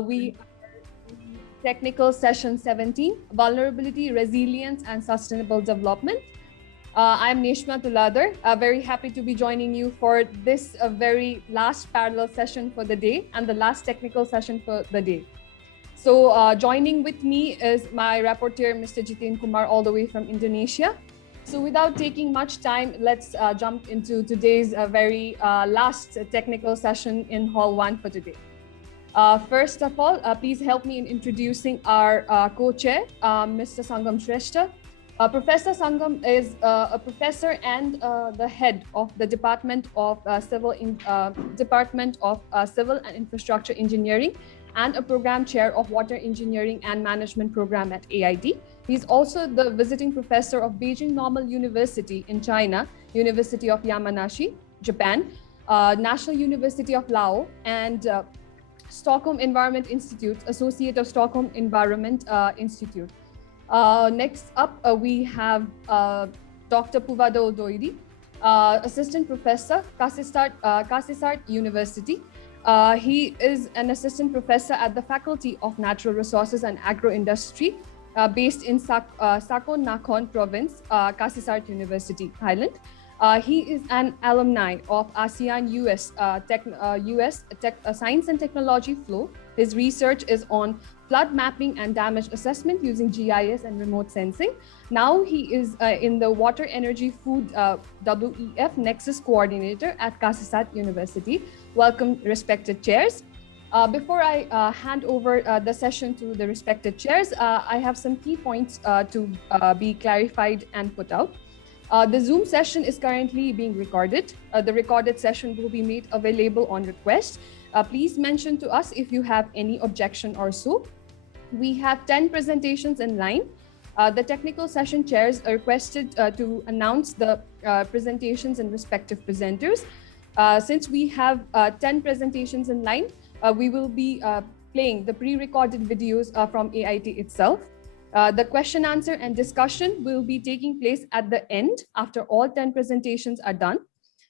We technical session 17, vulnerability, resilience, and sustainable development. I'm Nishma Tuladar, very happy to be joining you for this very last parallel session for the day and the last technical session for the day. So joining with me is my rapporteur, Mr. Jitin Kumar, all the way from Indonesia. So without taking much time, let's jump into today's very last technical session in Hall 1 for today. First of all, please help me in introducing our co-chair, Mr. Sangam Shrestha. Professor Sangam is a professor and the head of the Department of Civil and Infrastructure Engineering and a program chair of Water Engineering and Management Program at AIT. He's also the visiting professor of Beijing Normal University in China, University of Yamanashi, Japan, National University of Laos, and Stockholm Environment Institute, Associate of Stockholm Environment Institute. Next up, we have Dr. Puvadol Doidi, Assistant Professor, Kasisart University. He is an assistant professor at the Faculty of Natural Resources and Agro-Industry, based in Sakon Nakhon Province, Kasisart University, Thailand. He is an alumni of ASEAN US Science and Technology Flow. His research is on flood mapping and damage assessment using GIS and remote sensing. Now he is in the Water Energy Food WEF Nexus Coordinator at Kasisart University. Welcome, respected chairs. Before I hand over the session to the respected chairs, I have some key points to be clarified and put out. The Zoom session is currently being recorded. The recorded session will be made available on request. Please mention to us if you have any objection or so. We have 10 presentations in line. The technical session chairs are requested to announce the presentations and respective presenters. Since we have 10 presentations in line, we will be playing the pre-recorded videos from AIT itself. The question, answer, and discussion will be taking place at the end after all 10 presentations are done.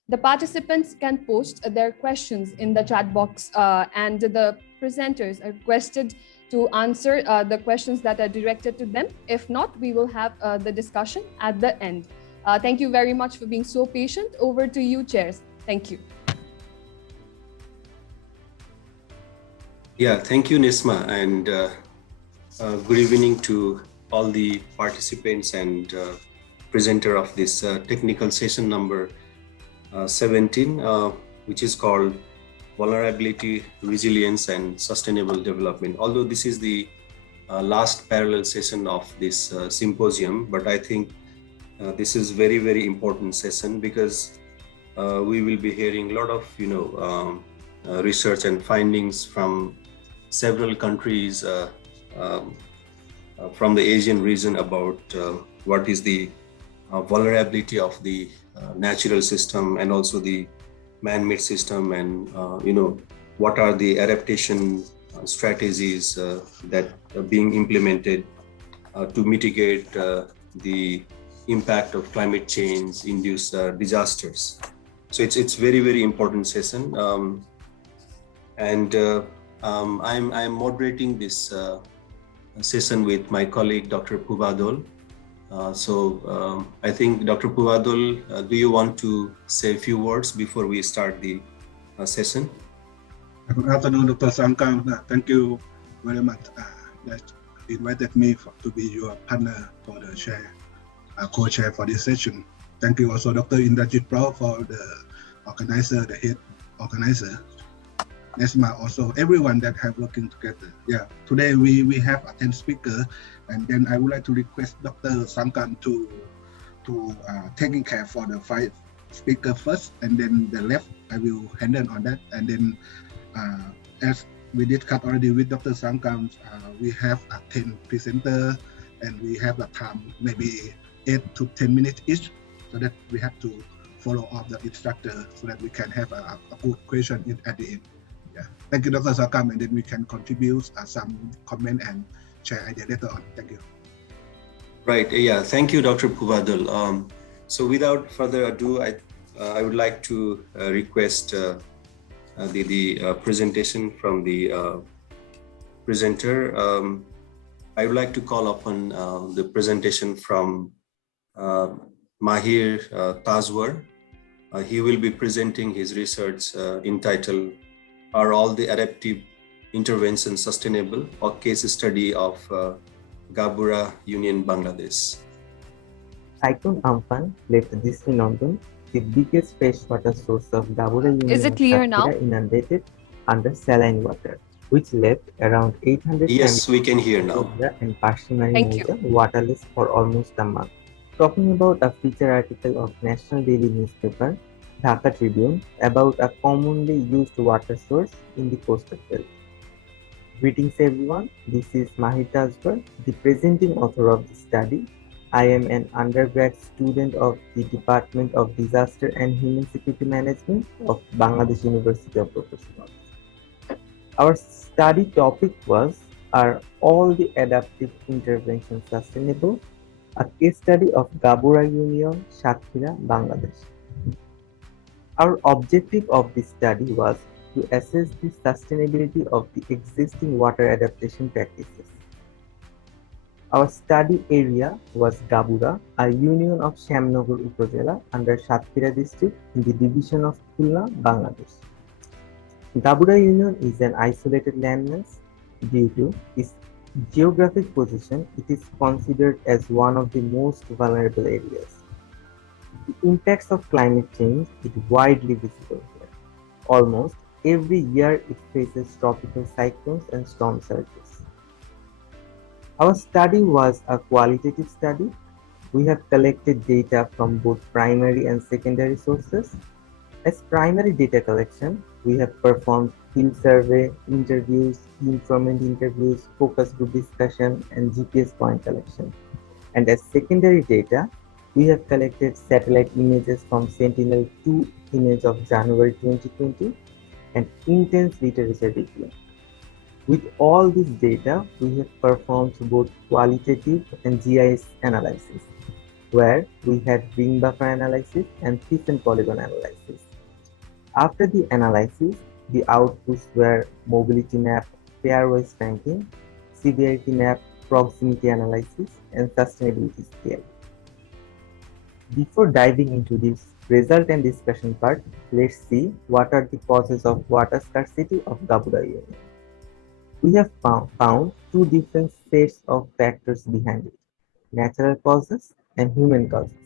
The participants can post their questions in the chat box and the presenters are requested to answer the questions that are directed to them. If not, we will have the discussion at the end. Thank you very much for being so patient. Over to you, chairs. Thank you. Yeah, thank you, Nisma, and good evening to all the participants and presenter of this technical session number 17, which is called Vulnerability, Resilience, and Sustainable Development. Although this is the last parallel session of this symposium, but I think this is very, very important session because we will be hearing a lot of, research and findings from several countries from the Asian region about what is the vulnerability of the natural system and also the man-made system, and what are the adaptation strategies that are being implemented to mitigate the impact of climate change induced disasters. So it's very, very important session, and I'm moderating this session with my colleague Dr. Puvadol. I think Dr. Puvadol, do you want to say a few words before we start the session? Good afternoon, Dr. Sangam. Thank you very much that invited me to be your partner for the co-chair for this session. Thank you also Dr. Indrajit Rao for the organizer, the head organizer. Nesma, also everyone that have working together. Yeah, today we have a 10 speaker, and then I would like to request Dr. Sangam to taking care for the 5 speaker first, and then the left I will handle on that, and then as we discussed already with Dr. Sangam, we have a 10 presenter, and we have a time maybe 8 to 10 minutes each, so that we have to follow up the instructor so that we can have a good question at the end. Yeah. Thank you, Dr. Sangam, and then we can contribute some comment and share idea later on. Thank you. Right. Yeah. Thank you, Dr. Puvadol. So without further ado, I would like to request the presentation from the presenter. I would like to call upon the presentation from Mahir Tazwar. He will be presenting his research entitled "Are All the Adaptive Interventions Sustainable?" or case study of Gabura Union, Bangladesh. Cyclone Amphan left Disney, the biggest freshwater source of Gabura Union Is it of clear now? Satpura, inundated under saline water, which left around 800 Yes, we can hear now. and Pashimari Thank you. Mauja waterless for almost a month. Talking about a feature article of National Daily newspaper, Dhaka Tribune, about a commonly used water source in the coastal belt. Greetings everyone, this is Mahir Tazwar, the presenting author of the study. I am an undergrad student of the Department of Disaster and Human Security Management of Bangladesh University of Professionals. Our study topic was, are all the adaptive interventions sustainable? A case study of Gabura Union, Satkhira, Bangladesh. Our objective of this study was to assess the sustainability of the existing water adaptation practices. Our study area was Gabura, a union of Shamnagar Upazila under Satkhira district in the division of Khulna, Bangladesh. Gabura Union is an isolated landmass. Due to its geographic position, it is considered as one of the most vulnerable areas. The impacts of climate change is widely visible here. Almost every year it faces tropical cyclones and storm surges. Our study was a qualitative study. We have collected data from both primary and secondary sources. As primary data collection, we have performed field survey, interviews, informant interviews, focus group discussion, and GPS point collection. And as secondary data, we have collected satellite images from Sentinel-2 image of January 2020 and intense literature review. With all this data, we have performed both qualitative and GIS analysis, where we had ring buffer analysis and piece and polygon analysis. After the analysis, the outputs were mobility map, pairwise ranking, severity map, proximity analysis, and sustainability scale. Before diving into this result and discussion part, let's see what are the causes of water scarcity of Gabura Union. We have found two different sets of factors behind it, natural causes and human causes.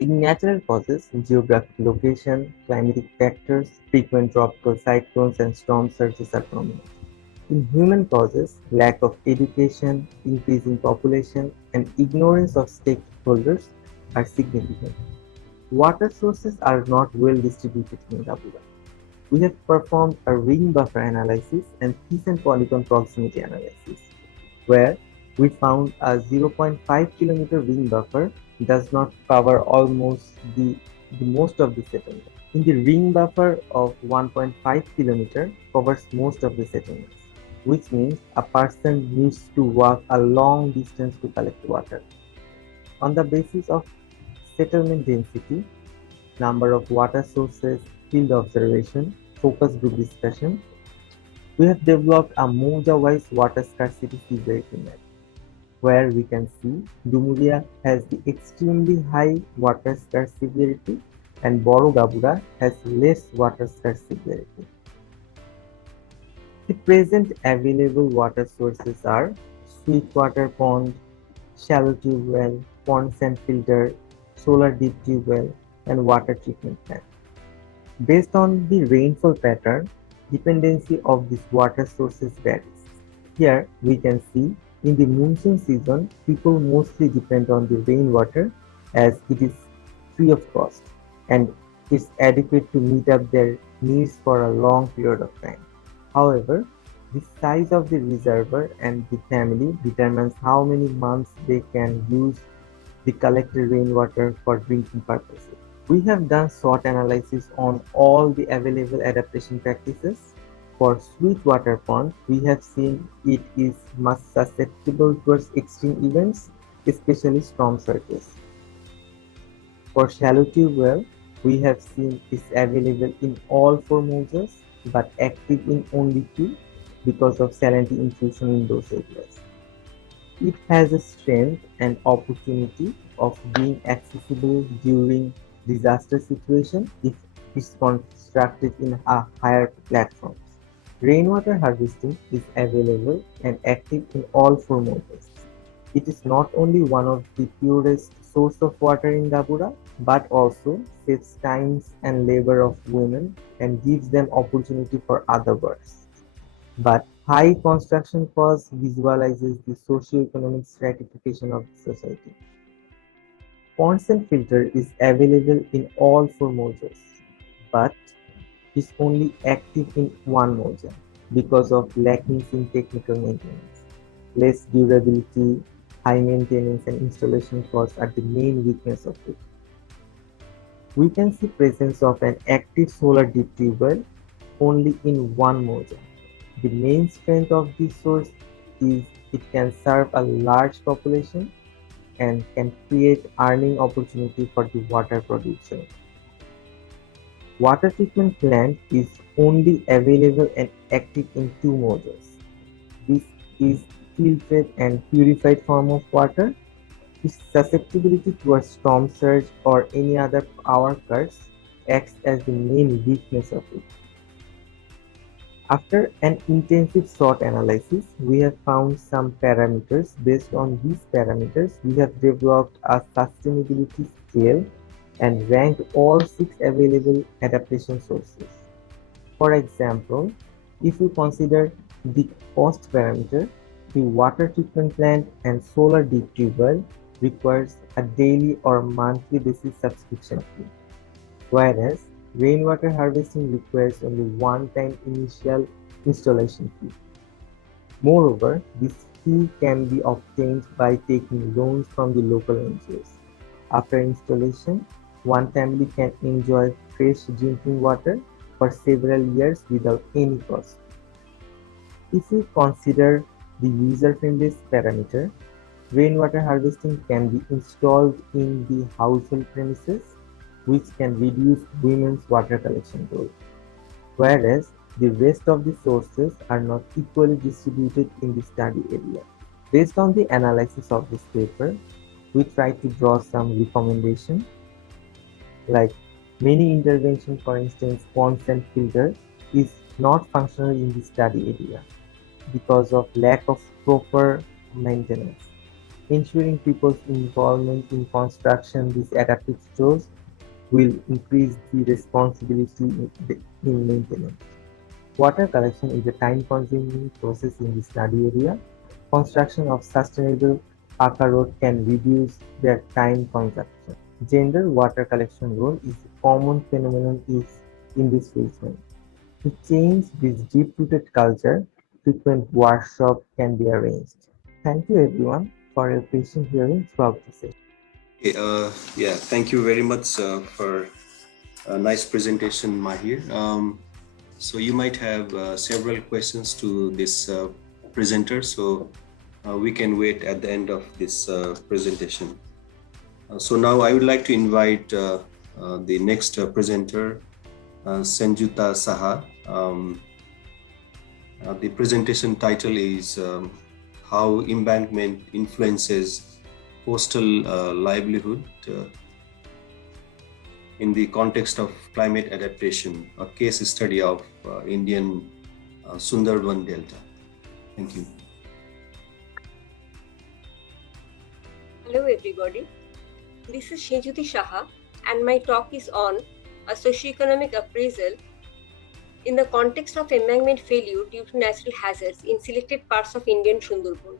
In natural causes, geographic location, climatic factors, frequent tropical cyclones and storm surges are prominent. In human causes, lack of education, increasing population, and ignorance of stakeholders are significant. Water sources are not well distributed in Gabura. We have performed a ring buffer analysis and piece and polygon proximity analysis, where we found a 0.5 kilometer ring buffer does not cover almost the most of the settlement. In the ring buffer of 1.5 kilometer covers most of the settlements, which means a person needs to walk a long distance to collect water. On the basis of settlement density, number of water sources, field observation, focus group discussion, we have developed a Mauja-wise water scarcity severity map, where we can see Dumuria has the extremely high water scarce severity and Boro Gabura has less water scarce severity. The present available water sources are sweetwater pond, shallow tube well, pond sand filter, solar deep tube well, and water treatment plant. Based on the rainfall pattern, dependency of these water sources varies. Here we can see in the monsoon season, people mostly depend on the rainwater as it is free of cost and is adequate to meet up their needs for a long period of time. However, the size of the reservoir and the family determines how many months they can use the collected rainwater for drinking purposes. We have done SWOT analysis on all the available adaptation practices. For sweetwater pond, we have seen it is much susceptible towards extreme events, especially storm surges. For shallow tube well, we have seen it's available in all 4 Maujas but active in only 2. because of salinity intrusion in those areas. It has a strength and opportunity of being accessible during disaster situation if it's constructed in a higher platforms. Rainwater harvesting is available and active in all four modes. It is not only one of the purest source of water in Gabura, but also saves times and labor of women and gives them opportunity for other works. But high construction cost visualizes the socio-economic stratification of the society. Consent filter is available in all four modules, but is only active in one module because of lackings in technical maintenance. Less durability, high maintenance and installation costs are the main weakness of it. We can see presence of an active solar deep tube well only in one module. The main strength of this source is it can serve a large population and can create earning opportunity for the water producer. Water treatment plant is only available and active in two modules. This is filtered and purified form of water. Its susceptibility towards storm surge or any other power cuts acts as the main weakness of it. After an intensive SWOT analysis, we have found some parameters. Based on these parameters, we have developed a sustainability scale and ranked all 6 available adaptation sources. For example, if we consider the cost parameter, the water treatment plant and solar deep tube well requires a daily or monthly basis subscription fee, whereas rainwater harvesting requires only one-time initial installation fee. Moreover, this fee can be obtained by taking loans from the local NGOs. After installation, one family can enjoy fresh drinking water for several years without any cost. If we consider the user-friendly parameter, rainwater harvesting can be installed in the household premises, which can reduce women's water collection load, whereas the rest of the sources are not equally distributed in the study area. Based on the analysis of this paper, we try to draw some recommendations, like many interventions, for instance, consent filter is not functional in the study area because of lack of proper maintenance. Ensuring people's involvement in construction these adaptive stores will increase the responsibility in maintenance. Water collection is a time-consuming process in the study area. Construction of sustainable Paka road can reduce their time consumption. Gender water collection role is a common phenomenon in this region. To change this deep-rooted culture, frequent workshops can be arranged. Thank you everyone for your patient hearing throughout the session. Yeah, thank you very much for a nice presentation, Mahir. So you might have several questions to this presenter, so we can wait at the end of this presentation. So now I would like to invite the next presenter, Sanjuta Saha. The presentation title is How Embankment Influences Coastal Livelihood in the Context of Climate Adaptation, a case study of Indian Sundarban Delta. Thank you. Hello everybody, this is Sanjuti Saha and my talk is on a socioeconomic appraisal in the context of embankment failure due to natural hazards in selected parts of Indian Sundarban.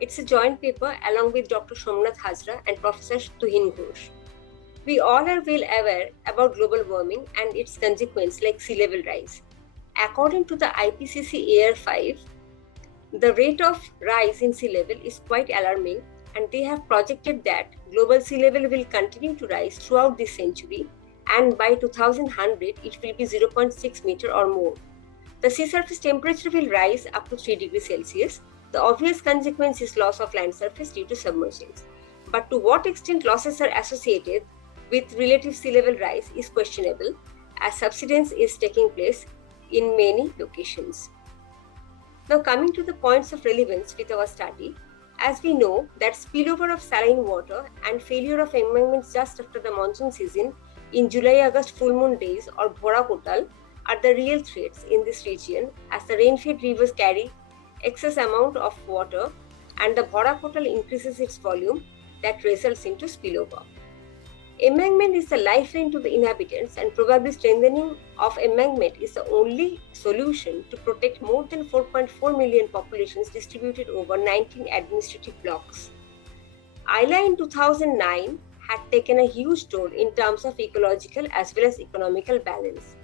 It's a joint paper along with Dr. Somnath Hazra and Professor Tuhin Ghosh. We all are well aware about global warming and its consequences like sea level rise. According to the IPCC AR5, the rate of rise in sea level is quite alarming, and they have projected that global sea level will continue to rise throughout this century, and by 2100 it will be 0.6 meter or more. The sea surface temperature will rise up to 3 degrees Celsius. The obvious consequence is loss of land surface due to submersions. But to what extent losses are associated with relative sea level rise is questionable, as subsidence is taking place in many locations. Now coming to the points of relevance with our study, as we know that spillover of saline water and failure of embankments just after the monsoon season in July-August full moon days or Bhora Kotal are the real threats in this region, as the rain-fed rivers carry excess amount of water and the Bhora Kotal increases its volume that results into spillover. Embankment is the lifeline to the inhabitants, and probably strengthening of embankment is the only solution to protect more than 4.4 million populations distributed over 19 administrative blocks. Ayla in 2009 had taken a huge toll in terms of ecological as well as economical balance.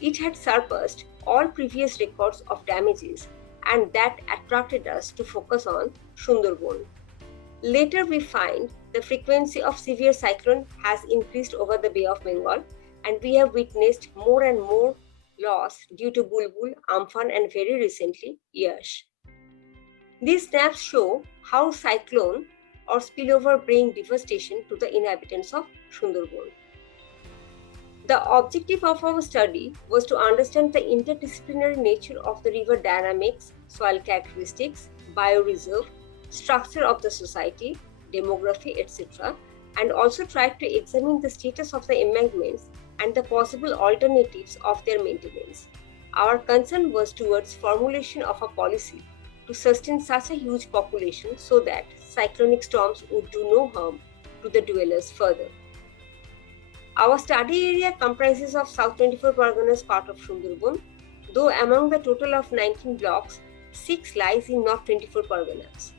It had surpassed all previous records of damages, and that attracted us to focus on Sundarban. Later we find the frequency of severe cyclone has increased over the Bay of Bengal, and we have witnessed more and more loss due to Bulbul, Amphan, and very recently Yash. These snaps show how cyclone or spillover bring devastation to the inhabitants of Sundarban. The objective of our study was to understand the interdisciplinary nature of the river dynamics, soil characteristics, bioreserve, structure of the society, demography, etc., and also tried to examine the status of the embankments and the possible alternatives of their maintenance. Our concern was towards formulation of a policy to sustain such a huge population so that cyclonic storms would do no harm to the dwellers further. Our study area comprises of South 24 Parganas part of Sundarban, though among the total of 19 blocks, 6 lies in North 24 Parganas.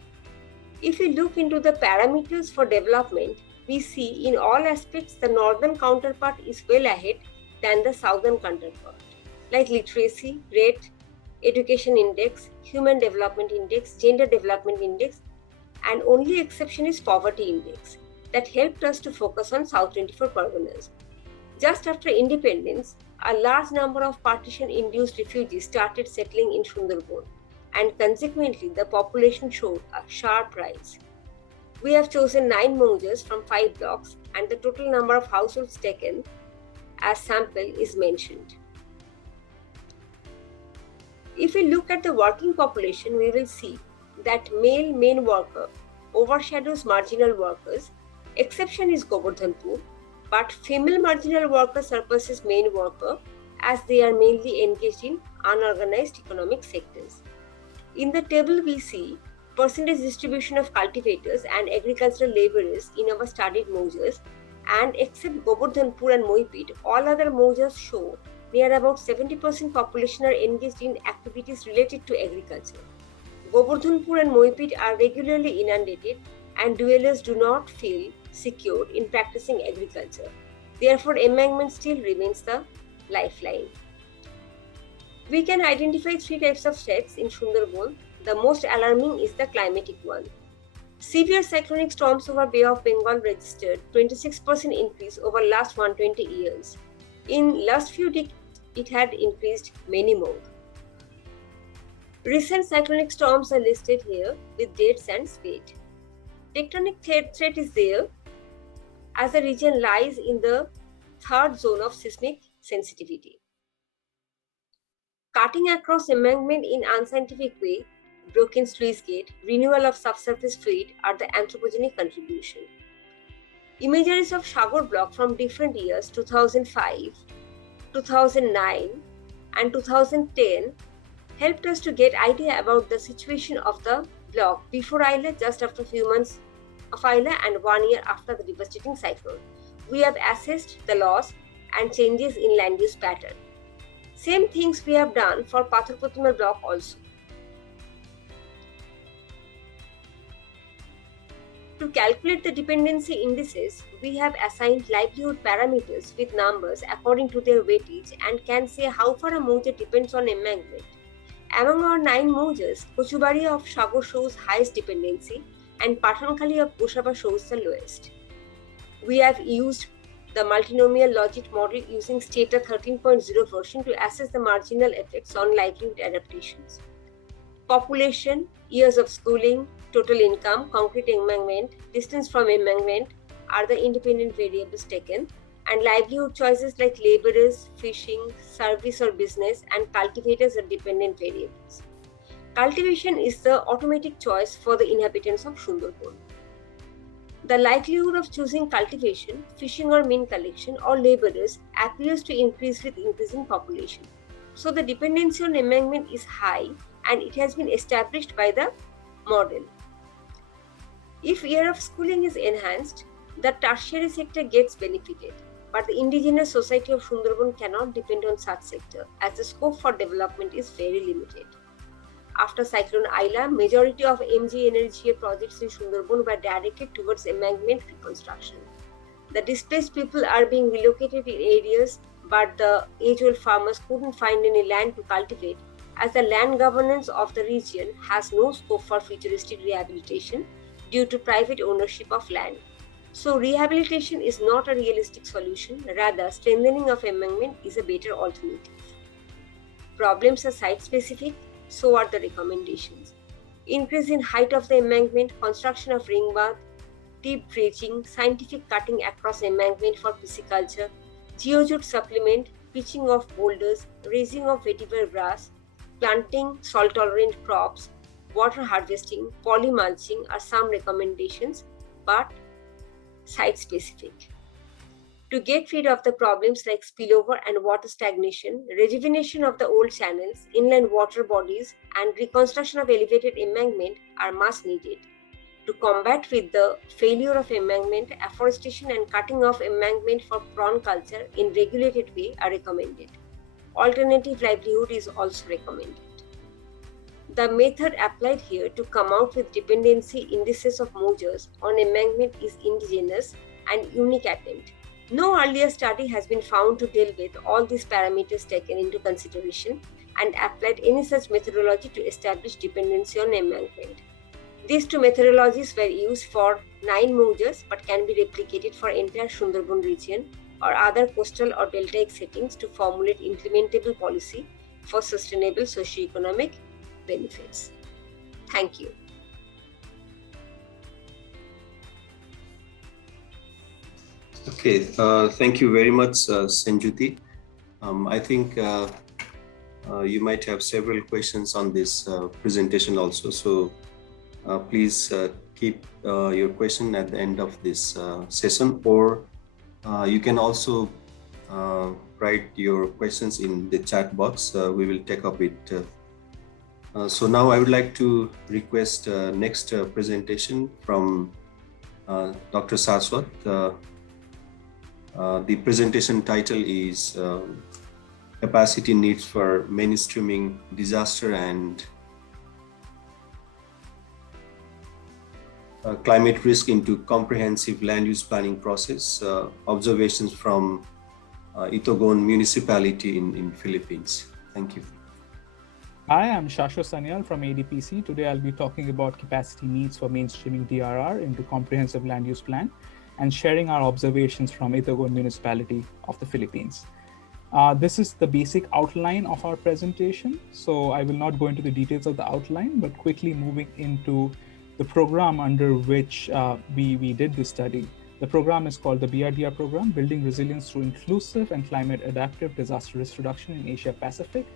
If we look into the parameters for development, we see in all aspects the northern counterpart is well ahead than the southern counterpart, like literacy rate, education index, human development index, gender development index, and only exception is poverty index. That helped us to focus on South 24 Parganas. Just after independence, a large number of partition-induced refugees started settling in Sundarban, and consequently the population showed a sharp rise. We have chosen 9 moujas from 5 blocks, and the total number of households taken as sample is mentioned. If we look at the working population, we will see that male main worker overshadows marginal workers. Exception is Govardhanpur, but female marginal worker surpasses main worker as they are mainly engaged in unorganized economic sectors. In the table we see percentage distribution of cultivators and agricultural laborers in our studied moujas, and except Govardhanpur and Moipit, all other moujas show near about 70% population are engaged in activities related to agriculture. Govardhanpur and Moipit are regularly inundated, and dwellers do not feel secure in practicing agriculture. Therefore, embankment still remains the lifeline. We can identify 3 types of threats in Sundarban. The most alarming is the climatic one. Severe cyclonic storms over Bay of Bengal registered 26% increase over last 120 years. In last few decades, it had increased many more. Recent cyclonic storms are listed here with dates and speed. Tectonic threat is there as the region lies in the 3rd zone of seismic sensitivity. Cutting across embankment in unscientific way, broken sluice gate, renewal of subsurface fluid are the anthropogenic contribution. Imageries of Sagar block from different years 2005, 2009 and 2010 helped us to get idea about the situation of the block before Ayla, just after a few months of Ayla, and 1 year after the devastating cyclone. We have assessed the loss and changes in land use pattern. Same things we have done for Pathar Protimal block also. To calculate the dependency indices, we have assigned livelihood parameters with numbers according to their weightage and can say how far a mouja depends on embankment. Among our 9 moujas, Kochubari of Sagar shows highest dependency and Pathankhali of Goshaba shows the lowest. We have used the multinomial logit model using Stata 13.0 version to assess the marginal effects on livelihood adaptations. Population, years of schooling, total income, concrete embankment, distance from embankment are the independent variables taken, and livelihood choices like laborers, fishing, service or business, and cultivators are dependent variables. Cultivation is the automatic choice for the inhabitants of Sundarban. The likelihood of choosing cultivation, fishing or meat collection or laborers appears to increase with increasing population. So the dependency on embankment is high and it has been established by the model. If year of schooling is enhanced, the tertiary sector gets benefited, but the indigenous society of Sundarban cannot depend on such sector as the scope for development is very limited. After Cyclone Aila, majority of MG Energy projects in Sundarban were directed towards embankment reconstruction. The displaced people are being relocated in areas, but the age-old farmers couldn't find any land to cultivate, as the land governance of the region has no scope for futuristic rehabilitation due to private ownership of land. So rehabilitation is not a realistic solution, rather strengthening of embankment is a better alternative. Problems are site-specific, so are the recommendations. Increase in height of the embankment, construction of ring bath, deep dredging, scientific cutting across embankment for pisciculture, geojute supplement, pitching of boulders, raising of vetiver grass, planting salt-tolerant crops, water harvesting, polymulching are some recommendations, but site-specific. To get rid of the problems like spillover and water stagnation, rejuvenation of the old channels, inland water bodies, and reconstruction of elevated embankment are much needed. To combat with the failure of embankment, afforestation and cutting of embankment for prawn culture in regulated way are recommended. Alternative livelihood is also recommended. The method applied here to come out with dependency indices of measures on embankment is indigenous and unique attempt. No earlier study has been found to deal with all these parameters taken into consideration and applied any such methodology to establish dependency on embankment. These two methodologies were used for 9 measures but can be replicated for entire Sundarban region or other coastal or deltaic settings to formulate implementable policy for sustainable socio-economic benefits. Thank you. Okay, thank you very much, Sanjuti. I think you might have several questions on this presentation also. So please keep your question at the end of this session, or you can also write your questions in the chat box. We will take up it. So now I would like to request next presentation from Dr. Saswat. The presentation title is Capacity Needs for Mainstreaming Disaster and Climate Risk into Comprehensive Land Use Planning Process, Observations from Itogon Municipality in Philippines. Thank you. Hi, I'm Shasho Sanyal from ADPC. Today I'll be talking about capacity needs for mainstreaming DRR into comprehensive land use plan and sharing our observations from Itogon Municipality of the Philippines. This is the basic outline of our presentation, so I will not go into the details of the outline, but quickly moving into the program under which we did this study. The program is called the BRDR program, Building Resilience Through Inclusive and Climate Adaptive Disaster Risk Reduction in Asia Pacific.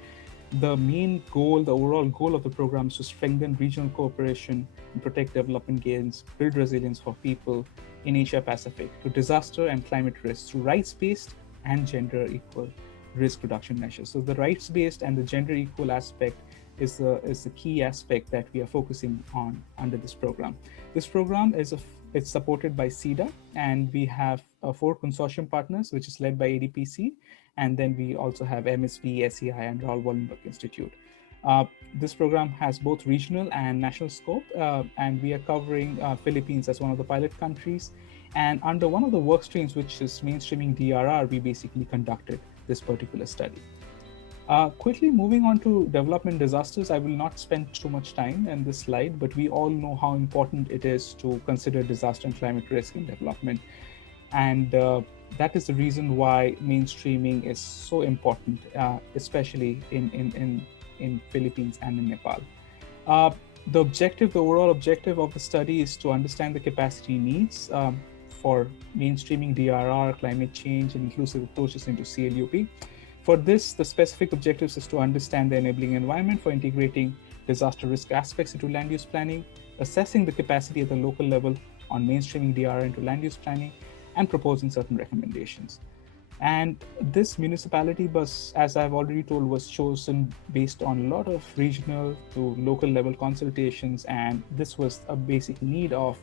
The main goal, the overall goal of the program is to strengthen regional cooperation and protect development gains, build resilience for people in Asia Pacific to disaster and climate risk through rights-based and gender equal risk reduction measures. So the rights-based and the gender equal aspect is the key aspect that we are focusing on under this program. This program it's supported by CEDA, and we have 4 consortium partners, which is led by ADPC, and then we also have MSV, SEI, and Raoul Wallenberg Institute. This program has both regional and national scope, and we are covering Philippines as one of the pilot countries. And under one of the work streams, which is mainstreaming DRR, we basically conducted this particular study. Quickly moving on to development disasters, I will not spend too much time in this slide, but we all know how important it is to consider disaster and climate risk in development. And that is the reason why mainstreaming is so important, especially in Philippines and in Nepal. The overall objective of the study is to understand the capacity needs for mainstreaming DRR, climate change, and inclusive approaches into CLUP. For this, the specific objectives is to understand the enabling environment for integrating disaster risk aspects into land use planning, assessing the capacity at the local level on mainstreaming DRR into land use planning, and proposing certain recommendations. And this municipality bus, as I've already told, was chosen based on a lot of regional to local level consultations, and this was a basic need of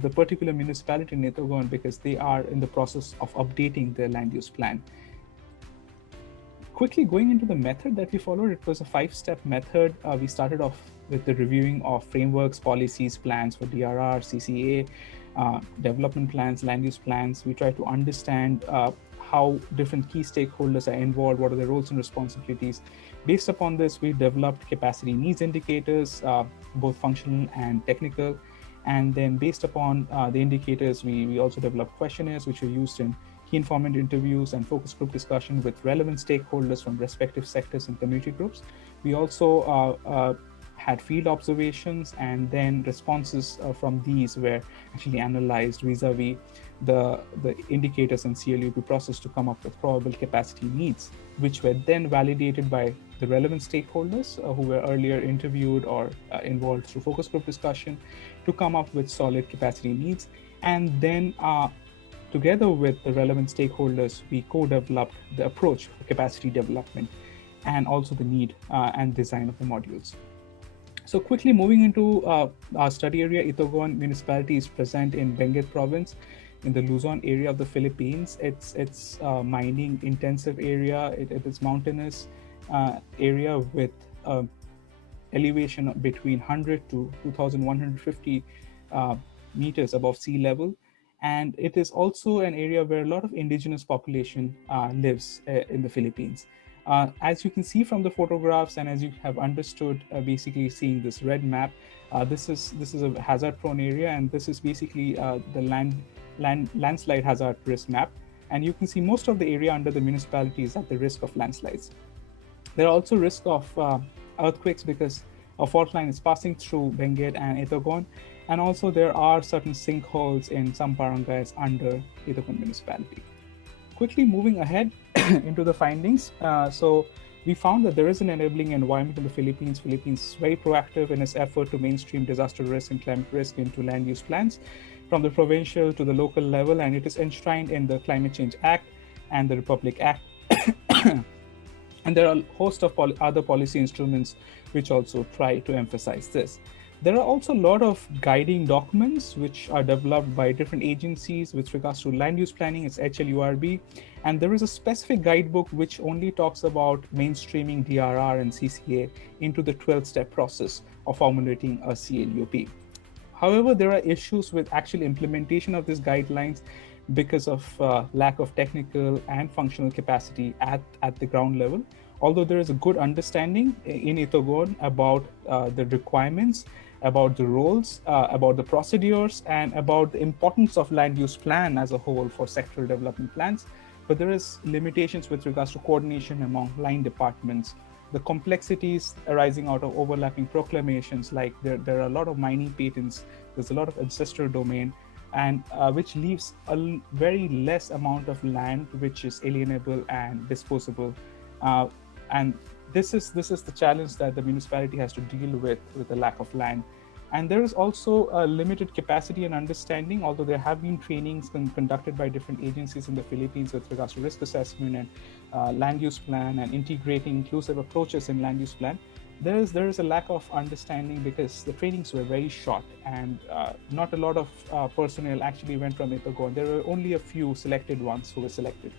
the particular municipality in Etogon because they are in the process of updating their land use plan. Quickly going into the method that we followed, it was a 5-step method. We started off with the reviewing of frameworks, policies, plans for DRR, CCA, development plans, land use plans. We tried to understand how different key stakeholders are involved, what are their roles and responsibilities. Based upon this, we developed capacity needs indicators, both functional and technical. And then based upon the indicators, we also developed questionnaires, which were used in key informant interviews and focus group discussion with relevant stakeholders from respective sectors and community groups. We also had field observations, and then responses from these were actually analyzed vis-a-vis the indicators and CLUP process to come up with probable capacity needs, which were then validated by the relevant stakeholders who were earlier interviewed or involved through focus group discussion to come up with solid capacity needs. And then together with the relevant stakeholders, we co-developed the approach for capacity development and also the need and design of the modules. So quickly moving into our study area, Itogon municipality is present in Benguet province in the Luzon area of the Philippines. It's mining intensive area. It is mountainous area with elevation between 100 to 2,150 meters above sea level. And it is also an area where a lot of indigenous population lives in the Philippines. As you can see from the photographs, and as you have understood, basically seeing this red map, this is a hazard-prone area, and this is basically the landslide hazard risk map. And you can see most of the area under the municipality is at the risk of landslides. There are also risk of earthquakes because a fault line is passing through Benguet and Itogon, and also there are certain sinkholes in some barangays under Itogon municipality. Quickly moving ahead into the findings. So we found that there is an enabling environment in the Philippines. Philippines is very proactive in its effort to mainstream disaster risk and climate risk into land use plans from the provincial to the local level, and it is enshrined in the Climate Change Act and the Republic Act. And there are a host of other policy instruments which also try to emphasize this. There are also a lot of guiding documents which are developed by different agencies with regards to land use planning. It's HLURB, and there is a specific guidebook which only talks about mainstreaming DRR and CCA into the 12-step process of formulating a CLUP. However, there are issues with actual implementation of these guidelines because of lack of technical and functional capacity at the ground level. Although there is a good understanding in Itogon about the requirements, about the roles, about the procedures, and about the importance of land use plan as a whole for sectoral development plans. But there is limitations with regards to coordination among line departments, the complexities arising out of overlapping proclamations, like there are a lot of mining patents, there's a lot of ancestral domain, and which leaves a very less amount of land which is alienable and disposable. And this is the challenge that the municipality has to deal with the lack of land. And there is also a limited capacity and understanding, although there have been trainings conducted by different agencies in the Philippines with regards to risk assessment and land use plan and integrating inclusive approaches in land use plan. There is a lack of understanding because the trainings were very short, and not a lot of personnel actually went from Itogon. There were only a few selected ones who were selected.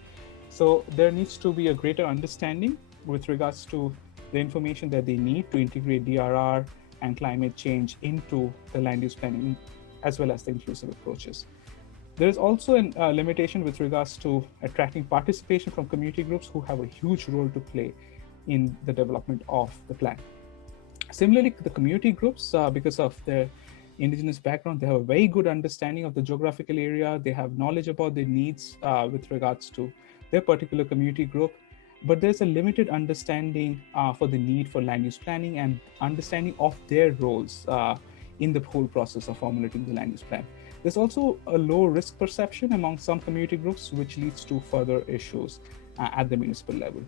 So there needs to be a greater understanding with regards to the information that they need to integrate DRR and climate change into the land use planning, as well as the inclusive approaches. There is also a limitation with regards to attracting participation from community groups who have a huge role to play in the development of the plan. Similarly, the community groups, because of their indigenous background, they have a very good understanding of the geographical area. They have knowledge about their needs with regards to their particular community group. But there's a limited understanding for the need for land use planning and understanding of their roles in the whole process of formulating the land use plan. There's also a low risk perception among some community groups, which leads to further issues at the municipal level.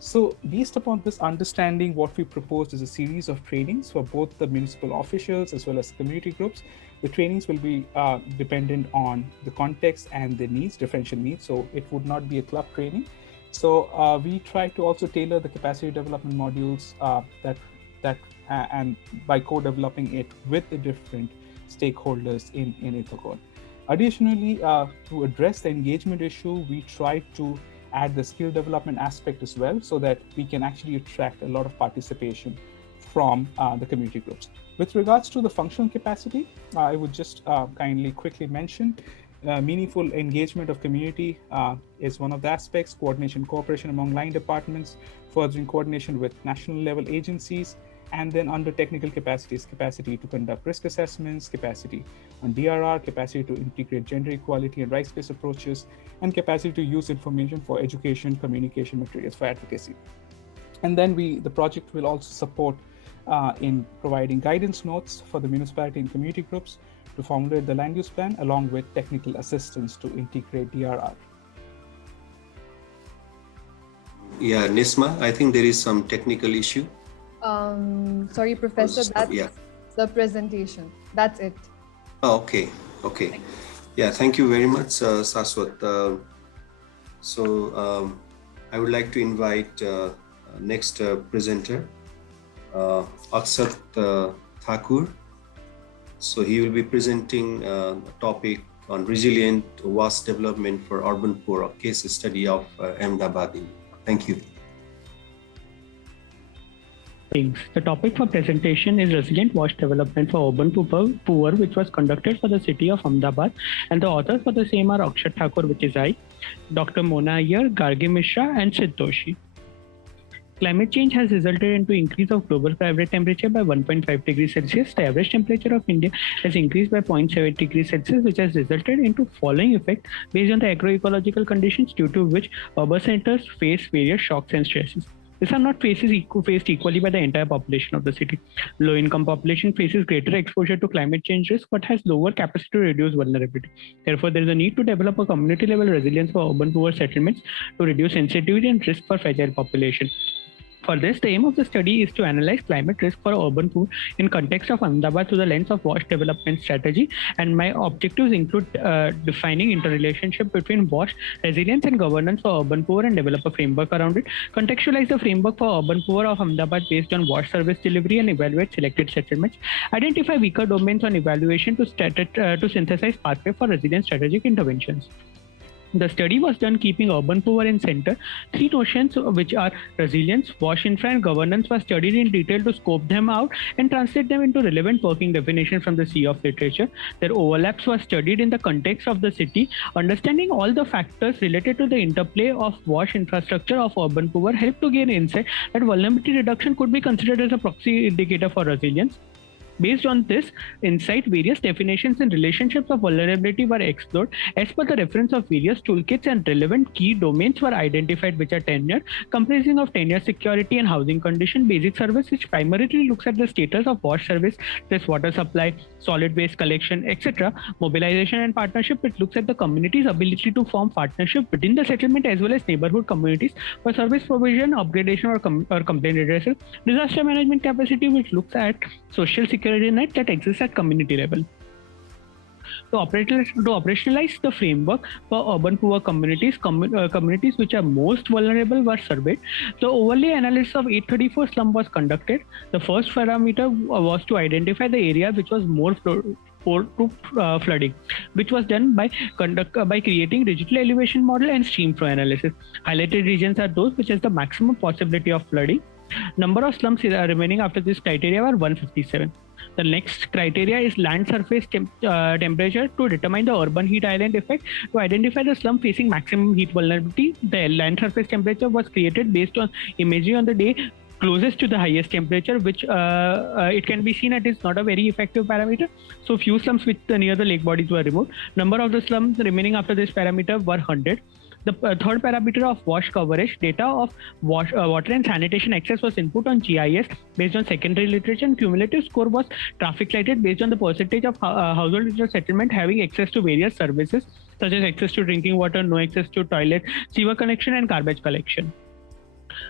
So based upon this understanding, what we proposed is a series of trainings for both the municipal officials as well as community groups. The trainings will be dependent on the context and the needs, differential needs. So it would not be a club training. So we try to also tailor the capacity development modules and by co-developing it with the different stakeholders in Ithacon. Additionally, to address the engagement issue, we try to add the skill development aspect as well, so that we can actually attract a lot of participation from the community groups. With regards to the functional capacity, I would just kindly quickly mention meaningful engagement of community is one of the aspects, coordination, cooperation among line departments, furthering coordination with national level agencies, and then under technical capacities, capacity to conduct risk assessments, capacity on DRR, capacity to integrate gender equality and rights-based approaches, and capacity to use information for education, communication materials for advocacy. And then the project will also support in providing guidance notes for the municipality and community groups to formulate the land use plan, along with technical assistance to integrate DRR. Yeah, Nisma, I think there is some technical issue. Sorry, Professor, that's the presentation. That's it. Oh, okay. Yeah, thank you very much, Saswat. So I would like to invite next presenter, Akshat Thakur. So he will be presenting a topic on resilient waste development for urban poor, a case study of Ahmedabad. Thank you. The topic for presentation is resilient waste development for urban poor, which was conducted for the city of Ahmedabad, and the authors for the same are Akshat Thakur, which is I, Dr. Mona Iyer, Gargi Mishra, and Sid Doshi. Climate change has resulted into increase of global average temperature by 1.5 degrees Celsius. The average temperature of India has increased by 0.7 degrees Celsius, which has resulted into following effect based on the agroecological conditions, due to which urban centers face various shocks and stresses. These are not faced equally by the entire population of the city. Low-income population faces greater exposure to climate change risk, but has lower capacity to reduce vulnerability. Therefore, there is a need to develop a community-level resilience for urban poor settlements to reduce sensitivity and risk for fragile population. For this, the aim of the study is to analyze climate risk for urban poor in context of Ahmedabad through the lens of WASH development strategy, and my objectives include defining interrelationship between WASH, resilience and governance for urban poor, and develop a framework around it, contextualize the framework for urban poor of Ahmedabad based on WASH service delivery, and evaluate selected settlements, identify weaker domains on evaluation to synthesize pathway for resilient strategic interventions. The study was done keeping urban poor in center. Three notions, which are resilience, WASH infra, and governance, were studied in detail to scope them out and translate them into relevant working definitions from the sea of literature. Their overlaps were studied in the context of the city. Understanding all the factors related to the interplay of WASH infrastructure of urban poor helped to gain insight that vulnerability reduction could be considered as a proxy indicator for resilience. Based on this insight, various definitions and relationships of vulnerability were explored as per the reference of various toolkits, and relevant key domains were identified, which are tenure, comprising of tenure, security and housing condition, basic service, which primarily looks at the status of wash service, this water supply, solid waste collection, etc. Mobilization and partnership, which looks at the community's ability to form partnership within the settlement as well as neighborhood communities for service provision, upgradation or complaint redressal. Disaster management capacity, which looks at social security net that exists at community level. To operationalize the framework for urban poor communities, communities which are most vulnerable were surveyed. The overlay analysis of 834 slum was conducted. The first parameter was to identify the area which was more flooding, which was done by creating digital elevation model and stream flow analysis. Highlighted regions are those which has the maximum possibility of flooding. Number of slums remaining after this criteria were 157. The next criteria is land surface temperature to determine the urban heat island effect. To identify the slum facing maximum heat vulnerability, the land surface temperature was created based on imagery on the day closest to the highest temperature, which it can be seen that is not a very effective parameter. So few slums which near the lake bodies were removed. Number of the slums remaining after this parameter were 100. The third parameter of wash coverage, data of water and sanitation access was input on GIS based on secondary literature, and cumulative score was traffic lighted based on the percentage of household in the settlement having access to various services such as access to drinking water, no access to toilet, sewer connection and garbage collection.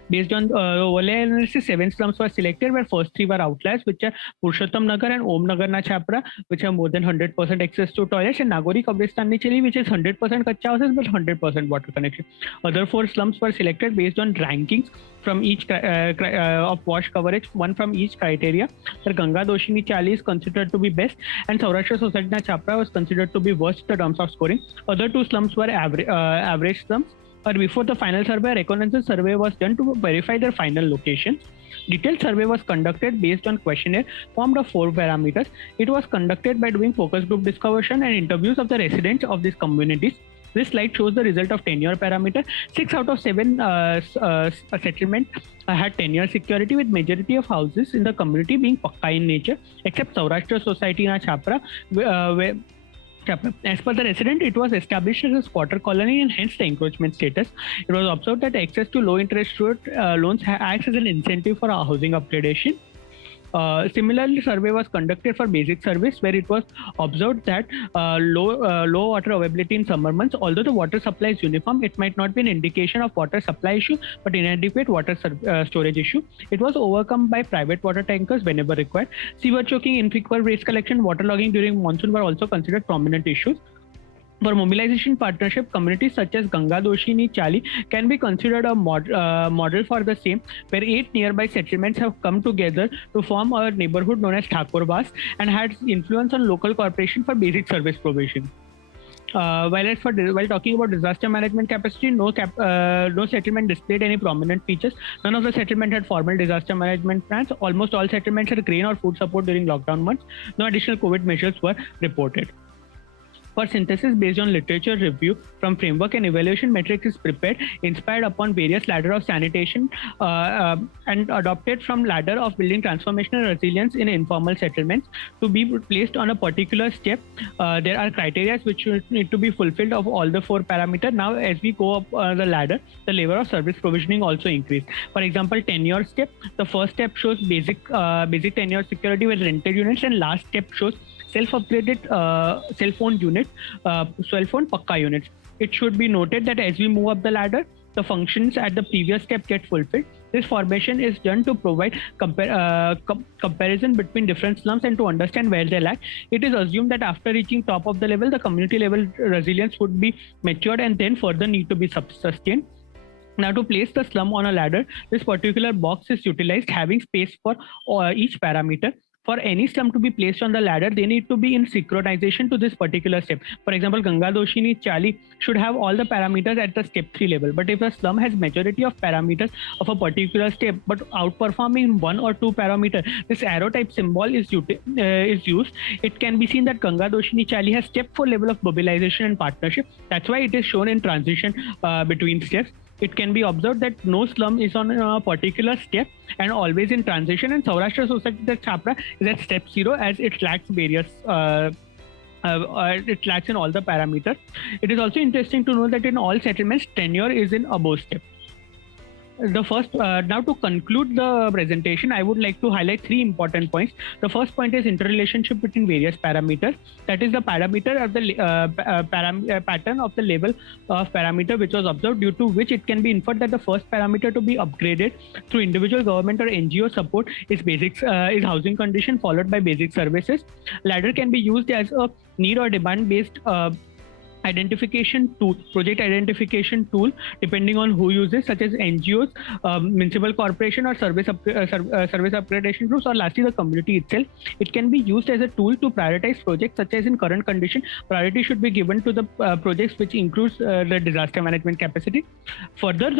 Based on overlay analysis, 7 slums were selected, where first 3 were outliers, which are Purushottam Nagar and Om Nagar na Chhapra, which have more than 100% access to toilets, and Nagori Kabristan ni Chili, which is 100% kacha houses but 100% water connection. Other 4 slums were selected based on rankings from each of wash coverage, one from each criteria. The Ganga Doshini Chali is considered to be best, and Saurashtra Society na Chhapra was considered to be worst in terms of scoring. Other 2 slums were average slums. Or before the final survey, a reconnaissance survey was done to verify their final locations. Detailed survey was conducted based on questionnaire formed of 4 parameters. It was conducted by doing focus group discussion and interviews of the residents of these communities. This slide shows the result of tenure parameter. 6 out of 7 settlement had tenure security, with majority of houses in the community being pakka in nature, except Saurashtra Society na Chhapra, where as per the resident, it was established as a squatter colony and hence the encroachment status. It was observed that access to low interest loans acts as an incentive for housing upgradation. Similarly, survey was conducted for basic service, where it was observed that low water availability in summer months. Although the water supply is uniform, it might not be an indication of water supply issue, but inadequate water storage issue. It was overcome by private water tankers whenever required. Sewer choking, infrequent waste collection, waterlogging during monsoon were also considered prominent issues. For mobilization partnership, communities such as Ganga Doshini Chali can be considered a model for the same, where 8 nearby settlements have come together to form a neighborhood known as Thakurwas and had influence on local corporation for basic service provision. While talking about disaster management capacity, no settlement displayed any prominent features. None of the settlement had formal disaster management plans. Almost all settlements had grain or food support during lockdown months. No additional COVID measures were reported. For synthesis based on literature review from framework and evaluation metrics is prepared, inspired upon various ladder of sanitation and adopted from ladder of building transformation and resilience in informal settlements. To be placed on a particular step, there are criteria which need to be fulfilled of all the 4 parameters. Now, as we go up the ladder, the level of service provisioning also increased. For example, tenure step, the first step shows basic tenure security with rented units, and last step shows self-upgraded self-owned units, self-owned pakka units. It should be noted that as we move up the ladder, the functions at the previous step get fulfilled. This formation is done to provide comparison between different slums and to understand where they lack. It is assumed that after reaching top of the level, the community level resilience would be matured and then further need to be sustained. Now, to place the slum on a ladder, this particular box is utilized, having space for each parameter. For any slum to be placed on the ladder, they need to be in synchronization to this particular step. For example, Ganga Doshini Chali should have all the parameters at the step 3 level. But if a slum has majority of parameters of a particular step, but outperforming 1 or 2 parameters, this arrow type symbol is used. It can be seen that Ganga Doshini Chali has step 4 level of mobilization and partnership. That's why it is shown in transition between steps. It can be observed that no slum is on a particular step and always in transition, and Saurashtra Society Chhapra is at step 0 as it lacks various it lacks in all the parameters. It is also interesting to know that in all settlements, tenure is in above step. The first, now to conclude the presentation, I would like to highlight 3 important points. The first point is interrelationship between various parameters. That is the parameter of the pattern of the level of parameter which was observed, due to which it can be inferred that the first parameter to be upgraded through individual government or NGO support is is housing condition, followed by basic services. Ladder can be used as a need or demand based identification tool, project identification tool, depending on who uses, such as NGOs, municipal corporation, or service upgradation groups, or lastly the community itself. It can be used as a tool to prioritize projects, such as in current condition, priority should be given to the projects which includes the disaster management capacity. Further,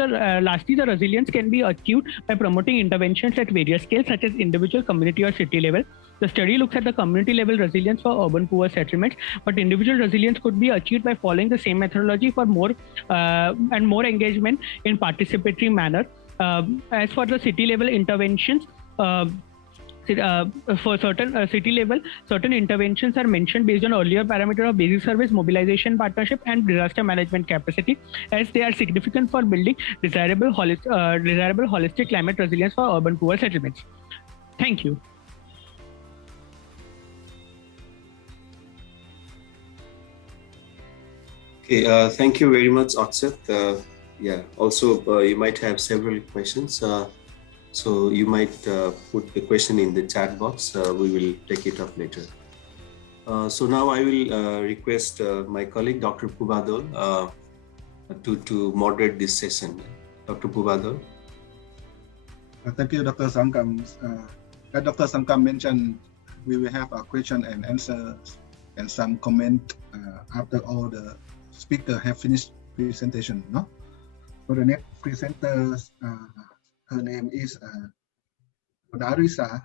lastly, the resilience can be achieved by promoting interventions at various scales, such as individual, community, or city level. The study looks at the community level resilience for urban poor settlements, but individual resilience could be achieved by following the same methodology for more engagement in participatory manner. As for the city level interventions, for certain city level, certain interventions are mentioned based on earlier parameter of basic service, mobilization, partnership, and disaster management capacity, as they are significant for building desirable holistic climate resilience for urban poor settlements. Thank you. Okay, thank you very much, Akshat. Yeah. Also, you might have several questions. So you might put the question in the chat box. We will take it up later. So now I will request my colleague, Dr. Pubadol, to moderate this session. Dr. Pubadol. Thank you, Dr. Sangkam. As Dr. Sangkam mentioned, we will have a question and answer and some comment after all the speakers have finished presentation. No? So the next presenter, her name is Narisa.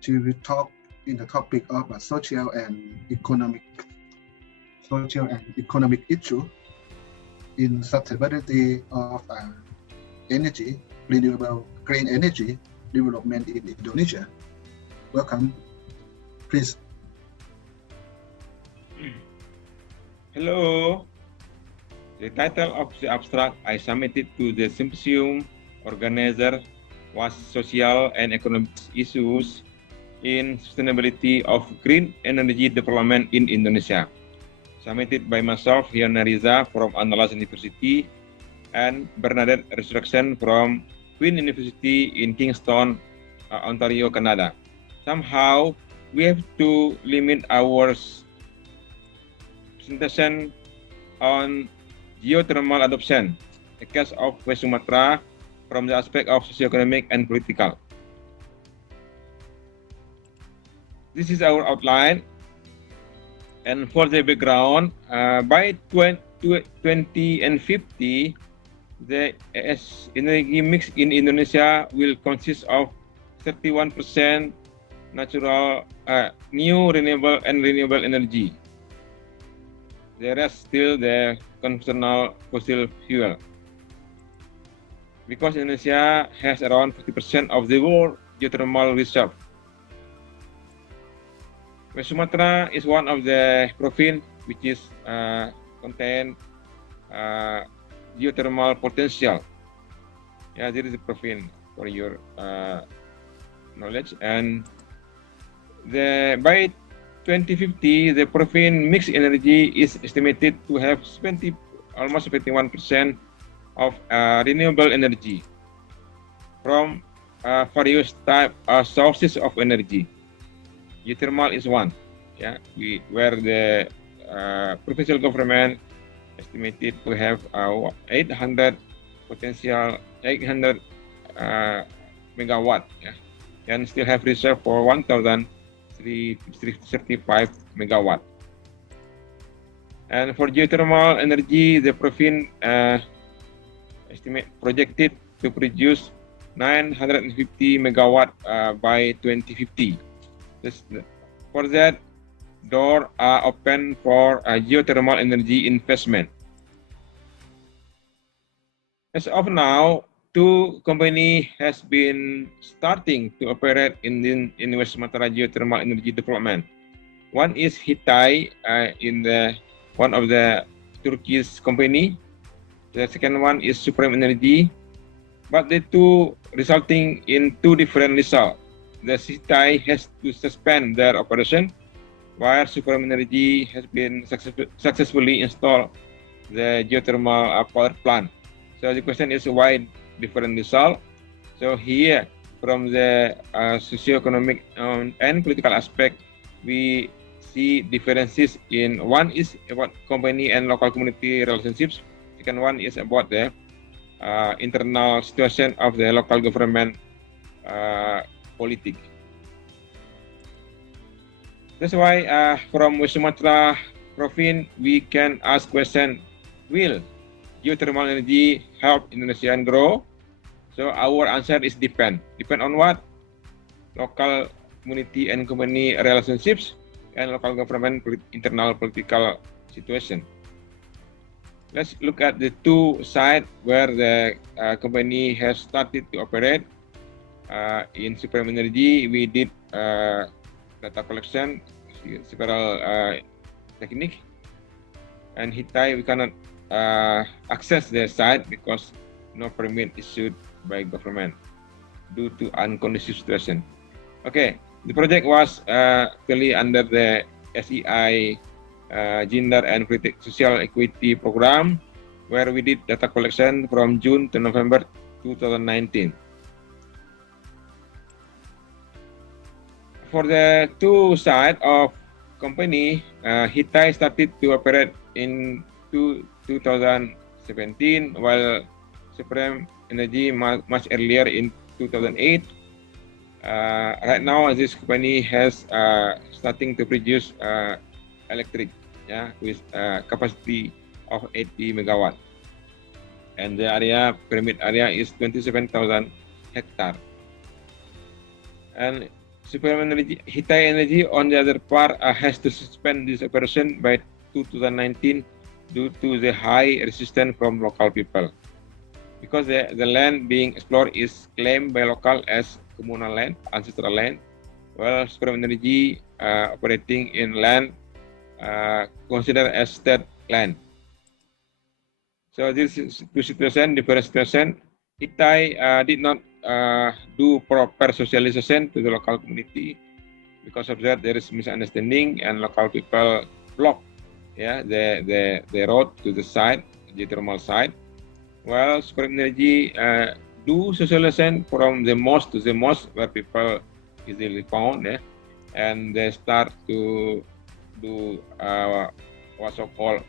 She will talk in the topic of social and economic issue in sustainability of energy, renewable green energy development in Indonesia. Welcome, please. Hello. The title of the abstract I submitted to the symposium organizer was Social and Economic Issues in Sustainability of Green Energy Development in Indonesia, submitted by myself, Hyana Riza from Andalas University, and Bernadette Resurrection from Queen University in Kingston, Ontario, Canada. Somehow, we have to limit our presentation on geothermal adoption, the case of West Sumatra, from the aspect of socioeconomic and political. This is our outline. And for the background, by 2050, the energy mix in Indonesia will consist of 31% natural, new renewable energy. The rest still the conventional fossil fuel. Because Indonesia has around 50% of the world geothermal reserve. West Sumatra is one of the province which is contain geothermal potential. Yeah, there is a province for your knowledge. And by 2050, the province mixed energy is estimated to have almost 71% of renewable energy from various type sources of energy. Geothermal is one, yeah, where the provincial government estimated to have 800 megawatt, yeah, and still have reserve for 1,335 megawatt. And for geothermal energy, the province projected to produce 950 megawatt by 2050. For that, doors are open for geothermal energy investment. As of now, two companies has been starting to operate in West Sumatra geothermal energy development. One is Hitai in one of the Turkish company. The second one is Supreme Energy, but the two resulting in two different results. The Hitai has to suspend their operation, while Supreme Energy has been successfully installed the geothermal power plant. So the question is why different result? So here, from the socioeconomic and political aspect, we see differences in one is about company and local community relationships. Second one is about the internal situation of the local government politics. That's why from West Sumatra province, we can ask question, will geothermal energy help Indonesia grow? So our answer is depend. Depend on what? Local community and company relationships and local government internal political situation. Let's look at the two sides where the company has started to operate. In Supreme Energy, we did data collection, several technique, and Hitai we cannot access the site because no permit issued by government due to unconducive situation. Okay, the project was clearly under the SEI Gender and Social Equity Program, where we did data collection from June to November 2019. For the two side of company, Hitai started to operate in 2017, while Supreme Energy much earlier in 2008. Right now, this company has starting to produce electric, with capacity of 80 megawatt, and the permit area is 27,000 hectare. And Hitai Energy, on the other part, has to suspend this operation by 2019 due to the high resistance from local people. Because the land being explored is claimed by local as communal land, ancestral land, while Supreme Energy operating in land considered as state land. So this is two situation, different situation. Hitai did not do proper socialization to the local community. Because of that, there is misunderstanding, and local people block the road to the site, the geothermal site. While Supreme Energy do socialization from the most to the most, where people easily found, and they start to do what's so-called